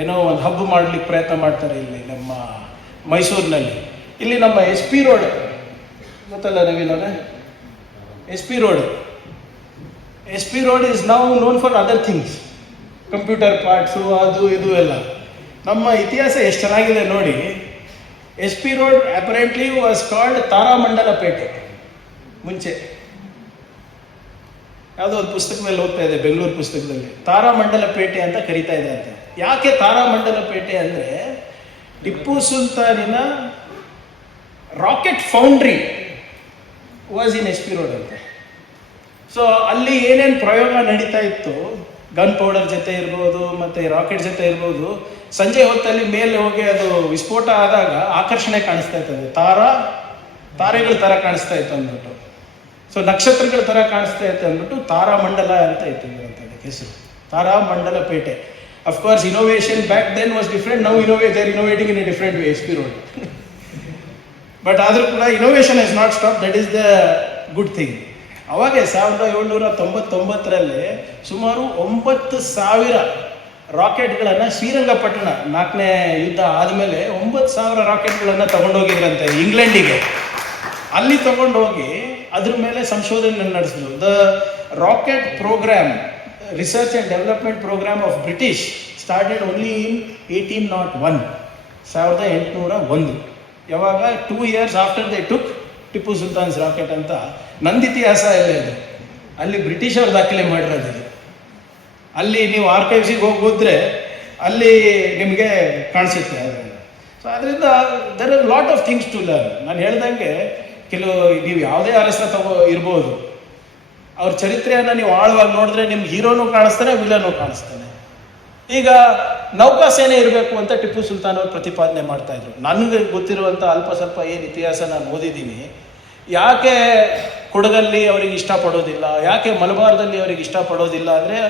ಏನೋ ಒಂದು ಹಬ್ ಮಾಡಲಿಕ್ಕೆ ಪ್ರಯತ್ನ ಮಾಡ್ತಾರೆ ಇಲ್ಲಿ ನಮ್ಮ ಮೈಸೂರಿನಲ್ಲಿ. ಇಲ್ಲಿ ನಮ್ಮ SP ರೋಡ್ ಗೊತ್ತಲ್ಲ ನವೀನವ್ರೆ, SP road is now known for other things, computer parts ಅದು ಇದು ಎಲ್ಲ. ನಮ್ಮ ಇತಿಹಾಸ ಎಷ್ಟು ಚೆನ್ನಾಗಿದೆ ನೋಡಿ. SP road apparently was called Taramandala Pete. ಮುಂಚೆ ಯಾವುದೋ ಒಂದು ಪುಸ್ತಕದಲ್ಲಿ ಓದ್ತಾ ಇದೆ, ಬೆಂಗಳೂರು ಪುಸ್ತಕದಲ್ಲಿ, ತಾರಾಮಂಡಲ ಪೇಟೆ ಅಂತ ಕರೀತಾ ಇದೆ ಅಂತ. ಯಾಕೆ ತಾರಾಮಂಡಲ ಪೇಟೆ ಅಂದರೆ ಟಿಪ್ಪು ಸುಲ್ತಾನಿನ rocket foundry was in SP road ಅಂತೆ. ಸೊ ಅಲ್ಲಿ ಏನೇನು ಪ್ರಯೋಗ ನಡೀತಾ ಇತ್ತು, ಗನ್ ಪೌಡರ್ ಜೊತೆ ಇರ್ಬೋದು ಮತ್ತು ರಾಕೆಟ್ ಜೊತೆ ಇರ್ಬೋದು, ಸಂಜೆ ಹೊತ್ತಲ್ಲಿ ಮೇಲೆ ಹೋಗಿ ಅದು ವಿಸ್ಫೋಟ ಆದಾಗ ಆಕರ್ಷಣೆ ಕಾಣಿಸ್ತಾ ಇರ್ತದೆ, ತಾರೆಗಳ ಥರ ಕಾಣಿಸ್ತಾ ಇತ್ತು ಅಂದ್ಬಿಟ್ಟು. ಸೊ ನಕ್ಷತ್ರಗಳ ಥರ ಕಾಣಿಸ್ತಾ ಇತ್ತು ಅಂದ್ಬಿಟ್ಟು ತಾರಾಮಂಡಲ ಅಂತ ಇತ್ತು ಅದಕ್ಕೆ ಹೆಸರು, Taramandala Pete. Of course innovation back then was different, now they're innovating in a different way SP road. But ಆದರೂ ಕೂಡ innovation is not stop, that is the good thing. ಅವಾಗೆ 1799ರಲ್ಲಿ ಸುಮಾರು 9,000 ರಾಕೆಟ್ಗಳನ್ನು ಶ್ರೀರಂಗಪಟ್ಟಣ 4ನೇ ಯುದ್ಧ ಆದಮೇಲೆ 9,000 ರಾಕೆಟ್ಗಳನ್ನು ತಗೊಂಡೋಗಿದ್ರಂತೆ ಇಂಗ್ಲೆಂಡಿಗೆ. ಅಲ್ಲಿ ತಗೊಂಡೋಗಿ ಅದ್ರ ಮೇಲೆ ಸಂಶೋಧನೆ ನಡೆಸಿದ್ರು. The rocket programme, research and development programme of British started only in 1801, 1801. ಯಾವಾಗ 2 years after they took Tipu Sultan's rocket ಅಂತ. ನಂದು ಇತಿಹಾಸ ಇಲ್ಲ ಅದು, ಅಲ್ಲಿ ಬ್ರಿಟಿಷರು ದಾಖಲೆ ಮಾಡಿರೋದಿದೆ. ಅಲ್ಲಿ ನೀವು ಆರ್ಕೈವ್ಸಿಗೆ ಹೋದ್ರೆ ಅಲ್ಲಿ ನಿಮಗೆ ಕಾಣಿಸುತ್ತೆ ಅದರಲ್ಲಿ. ಸೊ ಅದರಿಂದ there are lot of things to learn. ನಾನು ಹೇಳ್ದಂಗೆ ಕೆಲವು ನೀವು ಯಾವುದೇ ಅರಸ ಇರ್ಬೋದು, ಅವ್ರ ಚರಿತ್ರೆಯನ್ನು ನೀವು ಆಳವಾಗಿ ನೋಡಿದ್ರೆ ನಿಮ್ಗೆ ಹೀರೋನು ಕಾಣಿಸ್ತಾನೆ, ವಿಲನು ಕಾಣಿಸ್ತಾನೆ. ಈಗ ನೌಕಾಸೇನೆ ಇರಬೇಕು ಅಂತ ಟಿಪ್ಪು ಸುಲ್ತಾನ್ ಅವರು ಪ್ರತಿಪಾದನೆ ಮಾಡ್ತಾ ಇದ್ರು. ನನಗೆ ಗೊತ್ತಿರುವಂಥ ಅಲ್ಪ ಸ್ವಲ್ಪ ಏನು ಇತಿಹಾಸ ನಾನು ಓದಿದ್ದೀನಿ. ಯಾಕೆ ಕೊಡಗಲ್ಲಿ ಅವರಿಗೆ ಇಷ್ಟಪಡೋದಿಲ್ಲ, ಯಾಕೆ ಮಲಬಾರ್ದಲ್ಲಿ ಅವರಿಗೆ ಇಷ್ಟಪಡೋದಿಲ್ಲ ಅಂದರೆ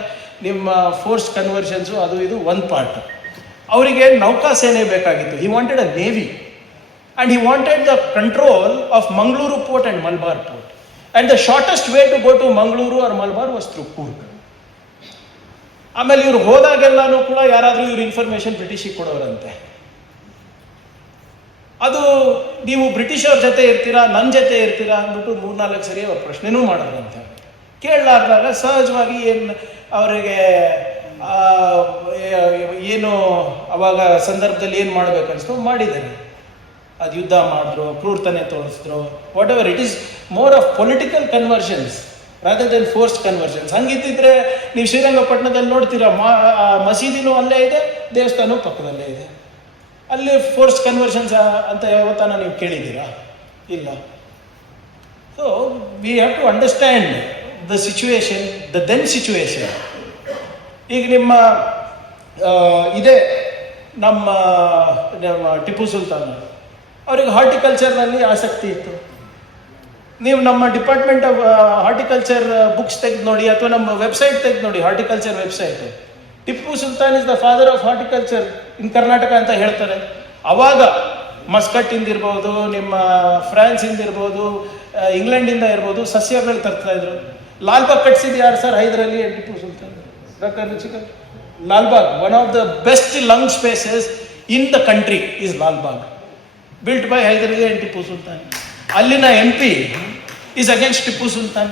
ನಿಮ್ಮ ಫೋರ್ಸ್ ಕನ್ವರ್ಷನ್ಸು ಅದು ಇದು ಒಂದು ಪಾರ್ಟ್. ಅವರಿಗೆ ನೌಕಾಸೇನೆ ಬೇಕಾಗಿತ್ತು. He wanted a navy and he wanted the control of Mangaluru port and Malabar port. And the shortest way to go to Mangaluru or Malabar was through Coorg. ಆಮೇಲೆ ಇವ್ರು ಹೋದಾಗೆಲ್ಲಾನು ಕೂಡ ಯಾರಾದರೂ ಇವ್ರು ಇನ್ಫಾರ್ಮೇಶನ್ ಬ್ರಿಟಿಷಿಗೆ ಕೊಡೋರಂತೆ. ಅದು ನೀವು ಬ್ರಿಟಿಷವ್ರ ಜೊತೆ ಇರ್ತೀರಾ, ನನ್ನ ಜೊತೆ ಇರ್ತೀರಾ ಅಂದ್ಬಿಟ್ಟು 3-4 ಸರಿ ಅವ್ರು ಪ್ರಶ್ನೆನೂ ಮಾಡೋರಂತೆ. ಕೇಳಲಾರ್ದಾಗ ಸಹಜವಾಗಿ ಏನು ಅವರಿಗೆ ಏನು ಅವಾಗ ಸಂದರ್ಭದಲ್ಲಿ ಏನು ಮಾಡಬೇಕನ್ನಿಸ್ತು ಮಾಡಿದ್ದಾರೆ. ಅದು ಯುದ್ಧ ಮಾಡಿದ್ರು, ಕ್ರೂರತನೆ ತೋರಿಸಿದ್ರು, whatever it is more of political conversions rather than forced conversions. ಹಂಗಿದ್ದಿದ್ರೆ ನೀವು ಶ್ರೀರಂಗಪಟ್ಟಣದಲ್ಲಿ ನೋಡ್ತೀರಾ, ಮಸೀದಿನೂ ಅಲ್ಲೇ ಇದೆ, ದೇವಸ್ಥಾನವೂ ಪಕ್ಕದಲ್ಲೇ ಇದೆ. ಅಲ್ಲಿ ಫೋರ್ಸ್ ಕನ್ವರ್ಷನ್ಸ್ ಅಂತ ಯಾವತ್ತಾನ ನೀವು ಕೇಳಿದ್ದೀರಾ? ಇಲ್ಲ. So we have to understand the situation, the then situation. ಈಗ ನಿಮ್ಮ ಇದೇ ನಮ್ಮ ಟಿಪ್ಪು ಸುಲ್ತಾನ್ ಅವ್ರಿಗೆ ಹಾರ್ಟಿಕಲ್ಚರ್ನಲ್ಲಿ ಆಸಕ್ತಿ ಇತ್ತು. ನೀವು ನಮ್ಮ ಡಿಪಾರ್ಟ್ಮೆಂಟ್ ಆಫ್ ಹಾರ್ಟಿಕಲ್ಚರ್ ಬುಕ್ಸ್ ತೆಗೆದು ನೋಡಿ, ಅಥವಾ ನಮ್ಮ ವೆಬ್ಸೈಟ್ ತೆಗೆದು ನೋಡಿ, horticulture website, Tipu Sultan is the father of horticulture in Karnataka ಅಂತ ಹೇಳ್ತಾರೆ. ಅವಾಗ ಮಸ್ಕಟ್ಟಿಂದ ಇರ್ಬೋದು, ನಿಮ್ಮ ಫ್ರಾನ್ಸಿಂದ ಇರ್ಬೋದು, ಇಂಗ್ಲೆಂಡಿಂದ ಇರ್ಬೋದು, ಸಸ್ಯಗಳು ತರ್ತಾ ಇದ್ರು. ಲಾಲ್ಬಾಗ್ ಕಟ್ಸಿದ್ದು ಯಾರು ಸರ್? Hyder Ali Tipu Sultan. Lalbagh, one of the best lung spaces in the country is Lalbagh, built by Hyder Ali and Tipu Sultan. ಅಲ್ಲಿನ MP is against Tipu Sultan.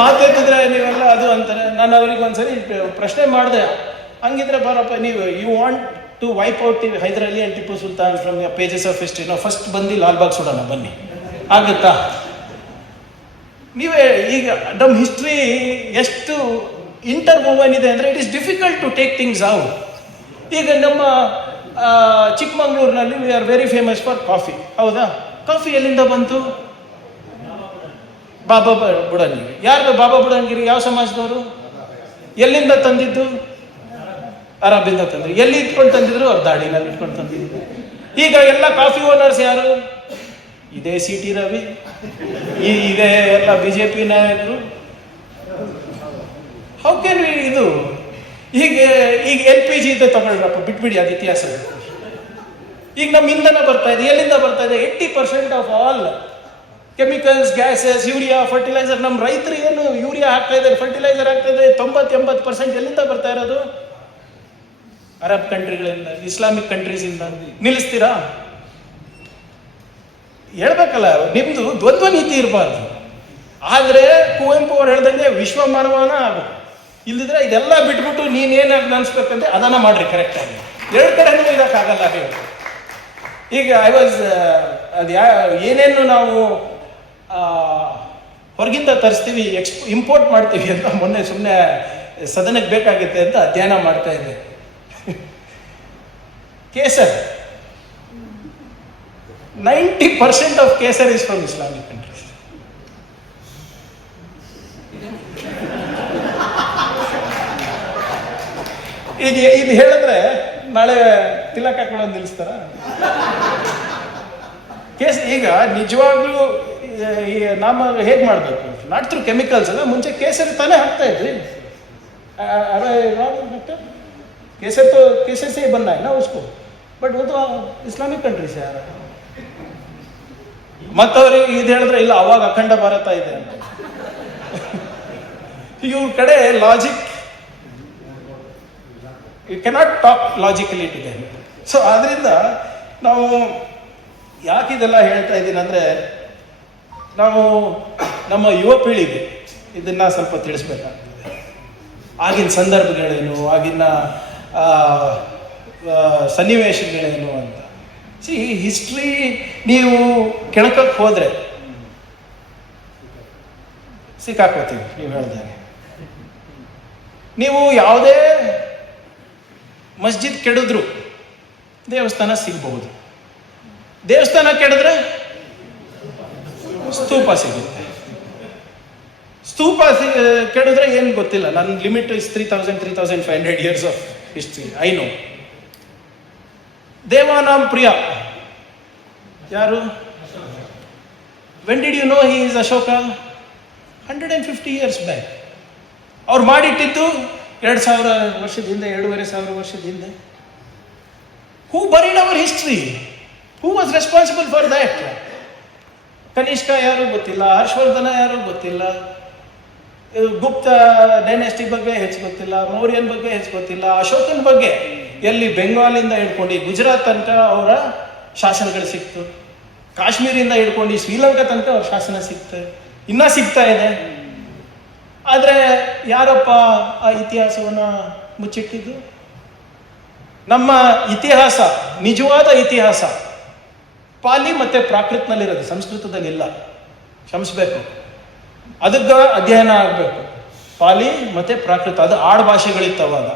ಮಾತಾಡ್ತಿದ್ರೆ ನೀವೆಲ್ಲ ಅದು ಅಂತಾರೆ. ನಾನು ಅವ್ರಿಗೆ ಒಂದ್ಸರಿ ಪ್ರಶ್ನೆ ಮಾಡಿದೆ, ಹಂಗಿದ್ರೆ ಬರಪ್ಪ, ನೀವು you want to wipe out Hyder Ali and Tipu Sultan from ಯ ಪೇಜಸ್ ಆಫ್ ಹಿಸ್ಟ್ರಿ, ನಾವು ಫಸ್ಟ್ ಬಂದು ಲಾಲ್ಬಾಗ್ ಸುಡೋಣ ಬನ್ನಿ, ಆಗುತ್ತಾ? ನೀವೇ ಈಗ ನಮ್ಮ ಹಿಸ್ಟ್ರಿ ಎಷ್ಟು ಇಂಟರ್ ಮೂವನ್ ಇದೆ ಅಂದರೆ it is difficult to take things out. ಈಗ ನಮ್ಮ ಚಿಕ್ಕಮಂಗ್ಳೂರಿನಲ್ಲಿ we are very famous for coffee, ಹೌದಾ? ಕಾಫಿ ಎಲ್ಲಿಂದ ಬಂತು? ಬಾಬಾ ಬುಡನ್ಗಿರಿ. ಯಾರು ಬಾಬಾ ಬುಡನ್ಗಿರಿ? ಯಾವ ಸಮಾಜದವರು? ಎಲ್ಲಿಂದ ತಂದಿದ್ದು? ಅರಬಿಂದ ತಂದ್ರು. ಎಲ್ಲಿ ಇಟ್ಕೊಂಡು ತಂದಿದ್ರು? ಅವ್ರ ದಾಡಿನಲ್ಲಿ ಇಟ್ಕೊಂಡು ತಂದಿದ್ರು. ಈಗ ಎಲ್ಲ ಕಾಫಿ ಓನರ್ಸ್ ಯಾರು? ಇದೇ CT ರವಿ, ಇದೇ ಎಲ್ಲ BJP ನಾಯಕರು. ಹೌ ಕ್ಯಾನ್ ವಿ ಇದು? ಈಗ LPG ಇದೆ ತಗೊಳ್ರಪ್ಪ, ಬಿಟ್ಬಿಡಿ ಅದು ಇತಿಹಾಸ. ಈಗ ನಮ್ಮ ಇಂಧನ ಬರ್ತಾ ಇದೆ, ಎಲ್ಲಿಂದ ಬರ್ತಾ ಇದೆ? 80% of all chemicals, gases, urea, fertiliser. ನಮ್ಮ ರೈತರು ಏನು ಯೂರಿಯಾ ಹಾಕ್ತಾ ಇದ್ದಾರೆ, ಫರ್ಟಿಲೈಸರ್ ಆಗ್ತಾ ಇದೆ, 90-80% ಎಲ್ಲಿಂದ ಬರ್ತಾ ಇರೋದು? ಅರಬ್ ಕಂಟ್ರಿಗಳಿಂದ, ಇಸ್ಲಾಮಿಕ್ ಕಂಟ್ರೀಸಿಂದ. ನಿಲ್ಲಿಸ್ತೀರಾ? ಹೇಳ್ಬೇಕಲ್ಲ, ನಿಮ್ದು ದ್ವಂದ್ವ ನೀತಿ ಇರಬಾರ್ದು. ಆದರೆ ಕುವೆಂಪು ಅವ್ರು ಹೇಳ್ದಂಗೆ ವಿಶ್ವ ಮಾನವನ ಆಗು. ಇಲ್ಲದಿದ್ರೆ ಇದೆಲ್ಲ ಬಿಟ್ಬಿಟ್ಟು ನೀನೇನಾಗಿ ಅನ್ಸ್ಬೇಕಂತೆ ಅದನ್ನ ಮಾಡ್ರಿ ಕರೆಕ್ಟಾಗಿ. ಎರಡು ಕಡೆನೂ ಇರೋಕ್ಕಾಗಲ್ಲ. ಈಗ ಅದು ಏನೇನು ನಾವು ಹೊರಗಿಂದ ತರಿಸ್ತೀವಿ, ಇಂಪೋರ್ಟ್ ಮಾಡ್ತೀವಿ ಅಂತ ಮೊನ್ನೆ ಸುಮ್ಮನೆ ಸದನಕ್ಕೆ ಬೇಕಾಗುತ್ತೆ ಅಂತ ಅಧ್ಯಯನ ಮಾಡ್ತಾ ಇದ್ದೆ. Kesar, 90% of Kesar is from Islamic countries. ಈಗ ಇದು ಹೇಳಿದ್ರೆ ನಾಳೆ ತಿಲಕ ಹಾಕೊಳ್ಳೋದು ನಿಲ್ಲಿಸ್ತಾರ? ಈಗ ನಿಜವಾಗ್ಲೂ ನಾಮ ಹೇಗೆ ಮಾಡಬೇಕು? ನಾಟ್ ಥ್ರೂ ಕೆಮಿಕಲ್ಸ್ ಅಲ್ಲ. ಮುಂಚೆ ಕೇಸರಿ ತಾನೇ ಹಾಕ್ತಾ ಇದ್ವಿ. केसर तो केसर से ही बनना है ना उसको, बट वो तो इस्लामिक कंट्रीಸ್ ಯಾರ ಮತ್ತವ್ರಿಗೆ ಇದು ಹೇಳಿದ್ರೆ ಇಲ್ಲ ಅವಾಗ ಅಖಂಡ ಭಾರತ ಇದೆ ಅಂತ. ಇವ್ರ ಕಡೆ logic, you cannot talk logically to them. So ಆದ್ರಿಂದ ನಾವು ಯಾಕೆ ಇದೆಲ್ಲ ಹೇಳ್ತಾ ಇದ್ದೀನಿ ಅಂದರೆ, ನಾವು ನಮ್ಮ ಯುವ ಪೀಳಿಗೆ ಇದನ್ನ ಸ್ವಲ್ಪ ತಿಳಿಸ್ಬೇಕಾಗ್ತದೆ. ಆಗಿನ ಸಂದರ್ಭಗಳೇನು, ಆಗಿನ ಸನ್ನಿವೇಶಗಳೇನು ಅಂತ. ಸಿ ಹಿಸ್ಟ್ರಿ ನೀವು ಕೆಣಕಕ್ಕೆ ಹೋದರೆ ಸಿಕ್ಕಾಕೋತೀವಿ. ನೀವು ಹೇಳ್ದಾಗೆ ನೀವು ಯಾವುದೇ ಮಸ್ಜಿದ್ ಕೆಡಿದ್ರು ದೇವಸ್ಥಾನ ಸಿಗಬಹುದು. ದೇವಸ್ಥಾನ ಕೆಡಿದ್ರೆ ಸ್ತೂಪ ಸಿಗುತ್ತೆ. ಸ್ತೂಪ ಕೆಡಿದ್ರೆ ಏನು ಗೊತ್ತಿಲ್ಲ. ನನ್ನ limit is 3,500 years of history, I know. Devanampriya ಯಾರು? When did you know he is Ashoka? 150 years back. ಅವ್ರು ಮಾಡಿಟ್ಟಿದ್ದು 2,000 ವರ್ಷದ ಹಿಂದೆ, 2,500 ವರ್ಷದ ಹಿಂದೆ. Who buried our history? Who was responsible for that? Kanishka ಯಾರು ಗೊತ್ತಿಲ್ಲ, ಹರ್ಷವರ್ಧನ ಯಾರು ಗೊತ್ತಿಲ್ಲ, ಗುಪ್ತ ಡೈನೆಸ್ಟಿ ಬಗ್ಗೆ ಹೆಚ್ಚು ಗೊತ್ತಿಲ್ಲ, ಮೌರ್ಯನ್ ಬಗ್ಗೆ ಹೆಚ್ಚು ಗೊತ್ತಿಲ್ಲ, ಅಶೋಕನ ಬಗ್ಗೆ ಎಲ್ಲಿ ಬೆಂಗಾಲಿಂದ ಹಿಡ್ಕೊಂಡು ಗುಜರಾತ್ ತನಕ ಅವರ ಶಾಸನಗಳು ಸಿಕ್ತು, ಕಾಶ್ಮೀರಿಂದ ಹಿಡ್ಕೊಂಡು ಶ್ರೀಲಂಕಾ ತನಕ ಅವ್ರ ಶಾಸನ ಸಿಕ್ತು, ಇನ್ನೂ ಸಿಗ್ತಾ ಇದೆ. ಆದರೆ ಯಾರಪ್ಪ ಆ ಇತಿಹಾಸವನ್ನು ಮುಚ್ಚಿಟ್ಟಿದ್ದು? ನಮ್ಮ ಇತಿಹಾಸ, ನಿಜವಾದ ಇತಿಹಾಸ ಪಾಲಿ ಮತ್ತು ಪ್ರಾಕೃತನಲ್ಲಿರೋದು, ಸಂಸ್ಕೃತದಲ್ಲಿಲ್ಲ. ಕ್ಷಮಿಸ್ಬೇಕು, ಅದಕ್ಕೆ ಅಧ್ಯಯನ ಆಗಬೇಕು. ಪಾಲಿ ಮತ್ತು ಪ್ರಾಕೃತ, ಅದು ಆಡು ಭಾಷೆಗಳಿತ್ತು ಅವಾಗ.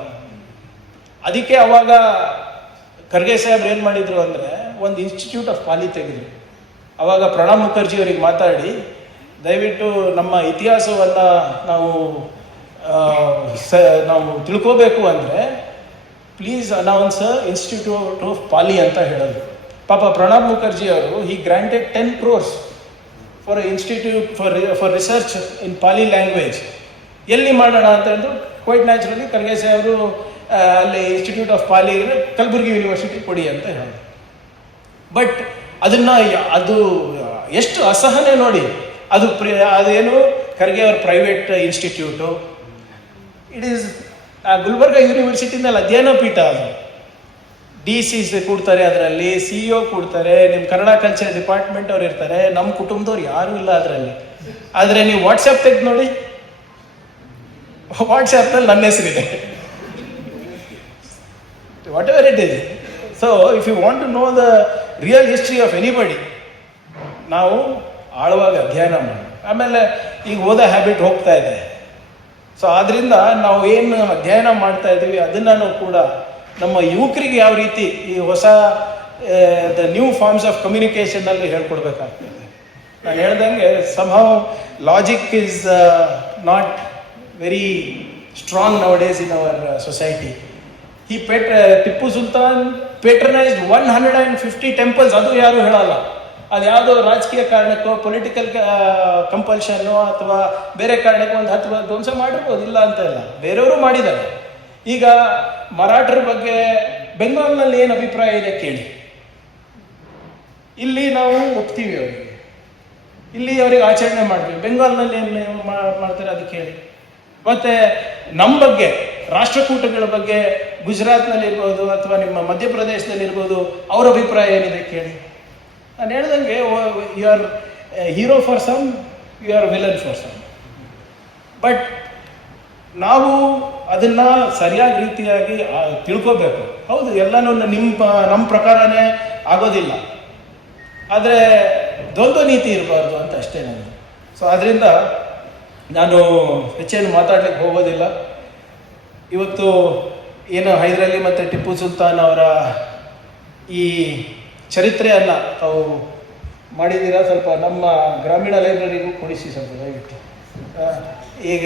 ಅದಕ್ಕೆ ಅವಾಗ ಖರ್ಗೆ ಸಾಹೇಬ್ರು ಏನು ಮಾಡಿದರು ಅಂದರೆ ಒಂದು ಇನ್ಸ್ಟಿಟ್ಯೂಟ್ ಆಫ್ ಪಾಲಿ ತೆಗೆದರು. ಅವಾಗ ಪ್ರಣಬ್ ಮುಖರ್ಜಿ ಅವರಿಗೆ ಮಾತಾಡಿ, ದಯವಿಟ್ಟು ನಮ್ಮ ಇತಿಹಾಸವನ್ನು ನಾವು ತಿಳ್ಕೋಬೇಕು ಅಂದರೆ please announce institute of Pali ಅಂತ ಹೇಳೋದು. ಪಾಪ ಪ್ರಣಬ್ ಮುಖರ್ಜಿ ಅವರು he granted 10 crores for institute for research in Pali language. ಎಲ್ಲಿ ಮಾಡೋಣ ಅಂತ ಹೇಳಿದ್ರು, ಕ್ವೈಟ್ ನ್ಯಾಚುರಲಿ ಖರ್ಗೆ ಸಾಹೇಬರು ಅಲ್ಲಿ institute of Pali Kalaburagi university ಕೊಡಿ ಅಂತ ಹೇಳೋದು. ಬಟ್ ಅದು ಎಷ್ಟು ಅಸಹನೆ ನೋಡಿ. ಅದೇನು ಖರ್ಗೆ ಅವ್ರ private institute, it is Gulbarga ಯೂನಿವರ್ಸಿಟಿನಲ್ಲಿ ಅಧ್ಯಯನ ಪೀಠ. ಅದು DC ಕೂಡ್ತಾರೆ, ಅದರಲ್ಲಿ CEO ಕೂಡ್ತಾರೆ, ನಿಮ್ಮ ಕನ್ನಡ ಕಲ್ಚರ್ ಡಿಪಾರ್ಟ್ಮೆಂಟ್ ಅವ್ರು ಇರ್ತಾರೆ, ನಮ್ಮ ಕುಟುಂಬದವ್ರು ಯಾರೂ ಇಲ್ಲ ಅದರಲ್ಲಿ. ಆದರೆ ನೀವು ವಾಟ್ಸಪ್ ತೆಗೆದು ನೋಡಿ, ವಾಟ್ಸಪ್ನಲ್ಲಿ ನನ್ನ ಹೆಸರಿದೆ, whatever it is. So if you want to know the real history of anybody, ನಾವು ಆಳವಾಗಿ ಅಧ್ಯಯನ ಮಾಡಿ. ಆಮೇಲೆ ಈಗ ಓದೋ ಹ್ಯಾಬಿಟ್ ಹೋಗ್ತಾ ಇದೆ. ಸೊ ಆದ್ದರಿಂದ ನಾವು ಏನು ಅಧ್ಯಯನ ಮಾಡ್ತಾ ಇದ್ದೀವಿ ಅದನ್ನು ಕೂಡ ನಮ್ಮ ಯುವಕರಿಗೆ ಯಾವ ರೀತಿ ಈ ಹೊಸ ದ ನ್ಯೂ ಫಾರ್ಮ್ಸ್ ಆಫ್ ಕಮ್ಯುನಿಕೇಷನ್ನಲ್ಲಿ ಹೇಳ್ಕೊಡ್ಬೇಕಾಗ್ತದೆ. ನಾನು ಹೇಳ್ದಂಗೆ somehow logic is not very strong nowadays in our society. Tipu Sultan patronized 150 temples. ಅದು ಯಾರು ಹೇಳಲ್ಲ. ಅದು ಯಾವುದೋ ರಾಜಕೀಯ ಕಾರಣಕ್ಕೋ, ಪೊಲಿಟಿಕಲ್ ಕಂಪಲ್ಷನ್ನು ಅಥವಾ ಬೇರೆ ಕಾರಣಕ್ಕೋ ಒಂದು 10 ಧ್ವಂಸ ಮಾಡಿರ್ಬೋದು, ಇಲ್ಲ ಅಂತ ಇಲ್ಲ, ಬೇರೆಯವರು ಮಾಡಿದ್ದಾರೆ. ಈಗ ಮರಾಠರ ಬಗ್ಗೆ ಬೆಂಗಾಲ್ನಲ್ಲಿ ಏನು ಅಭಿಪ್ರಾಯ ಇದೆ ಕೇಳಿ. ಇಲ್ಲಿ ನಾವು ಒಪ್ತೀವಿ ಅವರಿಗೆ, ಇಲ್ಲಿ ಅವರಿಗೆ ಆಚರಣೆ ಮಾಡ್ತೀವಿ. ಬೆಂಗಾಲ್ನಲ್ಲಿ ಏನು ಮಾಡ್ತಾರೆ ಅದು ಕೇಳಿ. ಮತ್ತು ನಮ್ಮ ಬಗ್ಗೆ, ರಾಷ್ಟ್ರಕೂಟಗಳ ಬಗ್ಗೆ ಗುಜರಾತ್ನಲ್ಲಿರ್ಬೋದು ಅಥವಾ ನಿಮ್ಮ ಮಧ್ಯಪ್ರದೇಶದಲ್ಲಿರ್ಬೋದು, ಅವ್ರ ಅಭಿಪ್ರಾಯ ಏನಿದೆ ಕೇಳಿ. ನಾನು ಹೇಳ್ದಂಗೆ you are hero for some, you are villain for some. But ನಾವು ಅದನ್ನು ಸರಿಯಾದ ರೀತಿಯಾಗಿ ತಿಳ್ಕೋಬೇಕು. ಹೌದು, ಎಲ್ಲನೂ ನಮ್ಮ ಪ್ರಕಾರನೇ ಆಗೋದಿಲ್ಲ, ಆದರೆ ದ್ವಂದ್ವ ನೀತಿ ಇರಬಾರ್ದು ಅಂತ ಅಷ್ಟೇ ನಾನು. ಸೊ ಆದ್ದರಿಂದ ನಾನು ಹೆಚ್ಚೇನು ಮಾತಾಡ್ಲಿಕ್ಕೆ ಹೋಗೋದಿಲ್ಲ. ಇವತ್ತು ಏನು ಹೈದರಾಲಿ ಮತ್ತು ಟಿಪ್ಪು ಸುಲ್ತಾನ್ ಅವರ ಈ ಚರಿತ್ರೆಯನ್ನು ತಾವು ಮಾಡಿದ್ದೀರಾ, ಸ್ವಲ್ಪ ನಮ್ಮ ಗ್ರಾಮೀಣ ಲೈಬ್ರರಿಗೂ ಕೊಡಿಸಿ ಸ್ವಲ್ಪ ದಯವಿಟ್ಟು. ಈಗ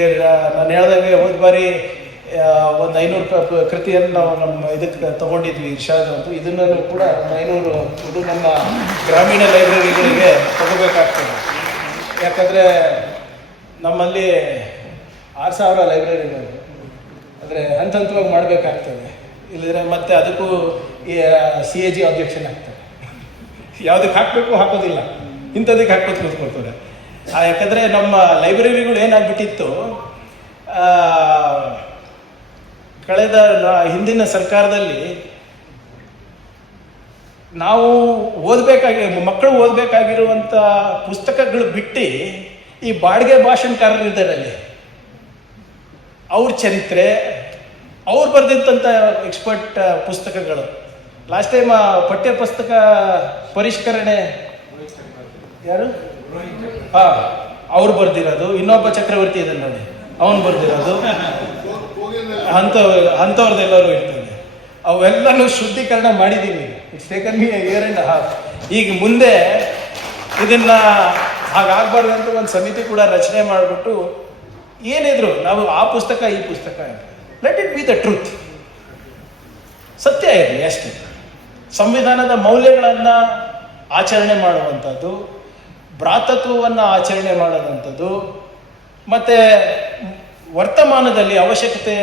ನಾನು ಹೇಳ್ದಂಗೆ ಹೋದ ಬಾರಿ ಒಂದು 500 ಕೃತಿಯನ್ನು ನಾವು ನಮ್ಮ ಇದಕ್ಕೆ ತೊಗೊಂಡಿದ್ವಿ, ಇರ್ಷಾದ್ ಅಂತ. ಇದನ್ನು ಕೂಡ 500 ಇದು ನಮ್ಮ ಗ್ರಾಮೀಣ ಲೈಬ್ರರಿಗಳಿಗೆ ತಗೋಬೇಕಾಗ್ತದೆ. ಯಾಕಂದರೆ ನಮ್ಮಲ್ಲಿ 6000 ಲೈಬ್ರರಿಗಳು, ಅಂದರೆ ಹಂತವಾಗಿ ಮಾಡಬೇಕಾಗ್ತದೆ. ಇಲ್ಲದ್ರೆ ಮತ್ತೆ ಅದಕ್ಕೂ CAG ಆಬ್ಜೆಕ್ಷನ್ ಆಗ್ತದೆ. ಯಾವುದಕ್ಕೆ ಹಾಕಬೇಕು ಹಾಕೋದಿಲ್ಲ, ಇಂಥದಕ್ಕೆ ಹಾಕೋದು ಕೂತ್ಕೊಳ್ತಾರೆ. ಯಾಕಂದರೆ ನಮ್ಮ ಲೈಬ್ರರಿಗಳು ಏನಾಗ್ಬಿಟ್ಟಿತ್ತು, ಕಳೆದ ಹಿಂದಿನ ಸರ್ಕಾರದಲ್ಲಿ ನಾವು ಮಕ್ಕಳು ಓದಬೇಕಾಗಿರುವಂಥ ಪುಸ್ತಕಗಳು ಬಿಟ್ಟು ಈ ಬಾಡಿಗೆ ಭಾಷಣಕಾರರು ಇದ್ದಾರೆ ಅಲ್ಲಿ, ಅವ್ರ ಚರಿತ್ರೆ, ಅವ್ರು ಬರೆದಿದ್ದಂಥ ಎಕ್ಸ್ಪರ್ಟ್ ಪುಸ್ತಕಗಳು. ಲಾಸ್ಟ್ ಟೈಮ್ ಪಠ್ಯ ಪುಸ್ತಕ ಪರಿಷ್ಕರಣೆ ಯಾರು ಅವ್ರು ಬರ್ದಿರೋದು, ಇನ್ನೊಬ್ಬ ಚಕ್ರವರ್ತಿ ಇದೆ ನೋಡಿ ಅವನು ಬರ್ದಿರೋದು, ಅಂಥವ್ರದ್ದೆಲ್ಲರೂ ಇರ್ತದೆ. ಅವೆಲ್ಲನೂ ಶುದ್ಧೀಕರಣ ಮಾಡಿದ್ದೀನಿ. It's taken me a year and a half. ಈಗ ಮುಂದೆ ಇದನ್ನು ಹಾಗಾಗಬಾರ್ದು ಅಂತ ಒಂದು ಸಮಿತಿ ಕೂಡ ರಚನೆ ಮಾಡಿಬಿಟ್ಟು ಏನಿದ್ರು ನಾವು ಆ ಪುಸ್ತಕ ಈ ಪುಸ್ತಕ let it be the truth, ಸತ್ಯ ಇರಲಿ ಅಷ್ಟೇ. ಸಂವಿಧಾನದ ಮೌಲ್ಯಗಳನ್ನು ಆಚರಣೆ ಮಾಡುವಂಥದ್ದು, ಭ್ರಾತೃತ್ವವನ್ನು ಆಚರಣೆ ಮಾಡುವಂಥದ್ದು, ಮತ್ತು ವರ್ತಮಾನದಲ್ಲಿ ಅವಶ್ಯಕತೆ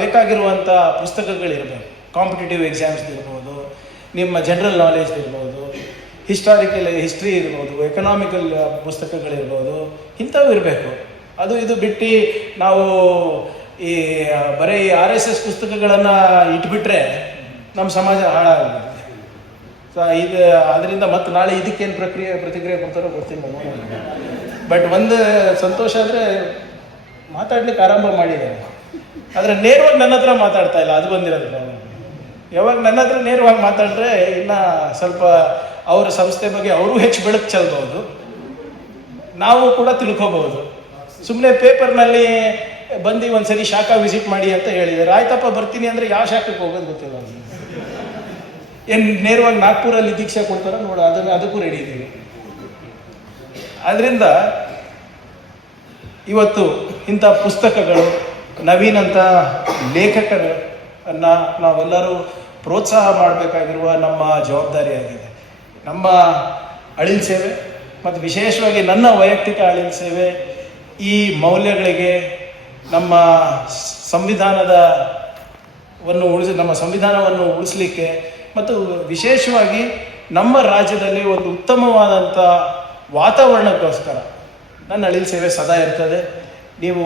ಬೇಕಾಗಿರುವಂಥ ಪುಸ್ತಕಗಳಿರಬೇಕು. ಕಾಂಪಿಟೇಟಿವ್ ಎಕ್ಸಾಮ್ಸ್ ಇರ್ಬೋದು, ನಿಮ್ಮ ಜನರಲ್ ನಾಲೆಜ್ ಇರ್ಬೋದು, ಹಿಸ್ಟ್ರಿ ಇರ್ಬೋದು, ಎಕನಾಮಿಕಲ್ ಪುಸ್ತಕಗಳಿರ್ಬೋದು, ಇಂಥವು ಇರಬೇಕು. ಅದು ಇದು ಬಿಟ್ಟು ನಾವು ಈ ಬರೀ RSS ಪುಸ್ತಕಗಳನ್ನು ಇಟ್ಬಿಟ್ರೆ ನಮ್ಮ ಸಮಾಜ ಹಾಳಾಗುತ್ತೆ. ಸೊ ಇದು ಅದರಿಂದ ಮತ್ತೆ ನಾಳೆ ಇದಕ್ಕೇನು ಪ್ರತಿಕ್ರಿಯೆ ಕೊಡ್ತಾರೋ ಗೊತ್ತಿಲ್ಲ. ಬಟ್ ಒಂದು ಸಂತೋಷ ಅಂದರೆ ಮಾತಾಡ್ಲಿಕ್ಕೆ ಆರಂಭ ಮಾಡಿದ್ದಾರೆ, ಆದರೆ ನೇರವಾಗಿ ನನ್ನ ಹತ್ರ ಮಾತಾಡ್ತಾ ಇಲ್ಲ. ಅದು ಬಂದಿರೋದು problem. ಯಾವಾಗ ನನ್ನ ಹತ್ರ ನೇರವಾಗಿ ಮಾತಾಡಿದ್ರೆ ಇನ್ನು ಸ್ವಲ್ಪ ಅವರ ಸಂಸ್ಥೆ ಬಗ್ಗೆ ಅವರು ಹೆಚ್ಚು ಬೆಳಕು ಚೆಲ್ಬಹುದು, ನಾವು ಕೂಡ ತಿಳ್ಕೊಬಹುದು. ಸುಮ್ಮನೆ ಪೇಪರ್ನಲ್ಲಿ ಬಂದು ಒಂದ್ಸರಿ ಶಾಖಾ ವಿಸಿಟ್ ಮಾಡಿ ಅಂತ ಹೇಳಿದ್ದಾರೆ, ಆಯ್ತಪ್ಪ ಬರ್ತೀನಿ ಅಂದರೆ ಯಾವ ಶಾಖಕ್ಕೆ ಹೋಗೋದು ಗೊತ್ತಿಲ್ಲ. ಏನು ನೇರವಾಗಿ ನಾಗ್ಪುರಲ್ಲಿ ದೀಕ್ಷೆ ಕೊಡ್ತಾರೋ ನೋಡು, ಅದಕ್ಕೂ ರೆಡಿ ಇದ್ದೀವಿ. ಆದ್ದರಿಂದ ಇವತ್ತು ಇಂಥ ಪುಸ್ತಕಗಳು, ನವೀನಂಥ ಲೇಖಕರನ್ನು ನಾವೆಲ್ಲರೂ ಪ್ರೋತ್ಸಾಹ ಮಾಡಬೇಕಾಗಿರುವ ನಮ್ಮ ಜವಾಬ್ದಾರಿಯಾಗಿದೆ. ನಮ್ಮ ಅಳಿಲ್ ಸೇವೆ ಮತ್ತು ವಿಶೇಷವಾಗಿ ನನ್ನ ವೈಯಕ್ತಿಕ ಅಳಿಲ್ ಸೇವೆ ಈ ಮೌಲ್ಯಗಳಿಗೆ, ನಮ್ಮ ಸಂವಿಧಾನವನ್ನು ಉಳಿಸಲಿಕ್ಕೆ ಮತ್ತು ವಿಶೇಷವಾಗಿ ನಮ್ಮ ರಾಜ್ಯದಲ್ಲಿ ಒಂದು ಉತ್ತಮವಾದಂಥ ವಾತಾವರಣಕ್ಕೋಸ್ಕರ ನನ್ನ ಅಳಿಲ್ ಸೇವೆ ಸದಾ ಇರ್ತದೆ. ನೀವು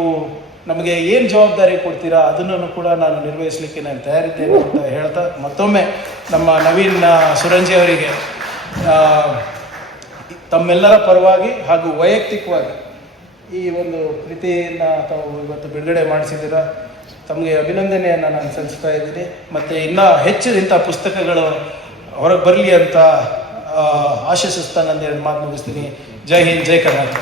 ನಮಗೆ ಏನು ಜವಾಬ್ದಾರಿ ಕೊಡ್ತೀರಾ ಅದನ್ನು ಕೂಡ ನಾನು ನಿರ್ವಹಿಸಲಿಕ್ಕೆ ನಾನು ತಯಾರಿದ್ದೇನೆ ಅಂತ ಹೇಳ್ತಾ, ಮತ್ತೊಮ್ಮೆ ನಮ್ಮ ನವೀನ್ ಸುರಂಜಿ ಅವರಿಗೆ ತಮ್ಮೆಲ್ಲರ ಪರವಾಗಿ ಹಾಗೂ ವೈಯಕ್ತಿಕವಾಗಿ ಈ ಒಂದು ಕೃತಿಯನ್ನು ತಾವು ಇವತ್ತು ಬಿಡುಗಡೆ ಮಾಡಿಸಿದ್ದೀರಾ, ತಮಗೆ ಅಭಿನಂದನೆಯನ್ನು ನಾನು ಸಲ್ಲಿಸ್ತಾ ಇದ್ದೀನಿ. ಮತ್ತು ಇನ್ನೂ ಹೆಚ್ಚು ಇಂಥ ಪುಸ್ತಕಗಳು ಹೊರಗೆ ಬರಲಿ ಅಂತ ಆಶಿಸ್ತಾ ನಾನು ಎರಡು ಮಾತು ಮುಗಿಸ್ತೀನಿ. ಜೈ ಹಿಂದ್, ಜೈ ಕರ್ನಾಟಕ.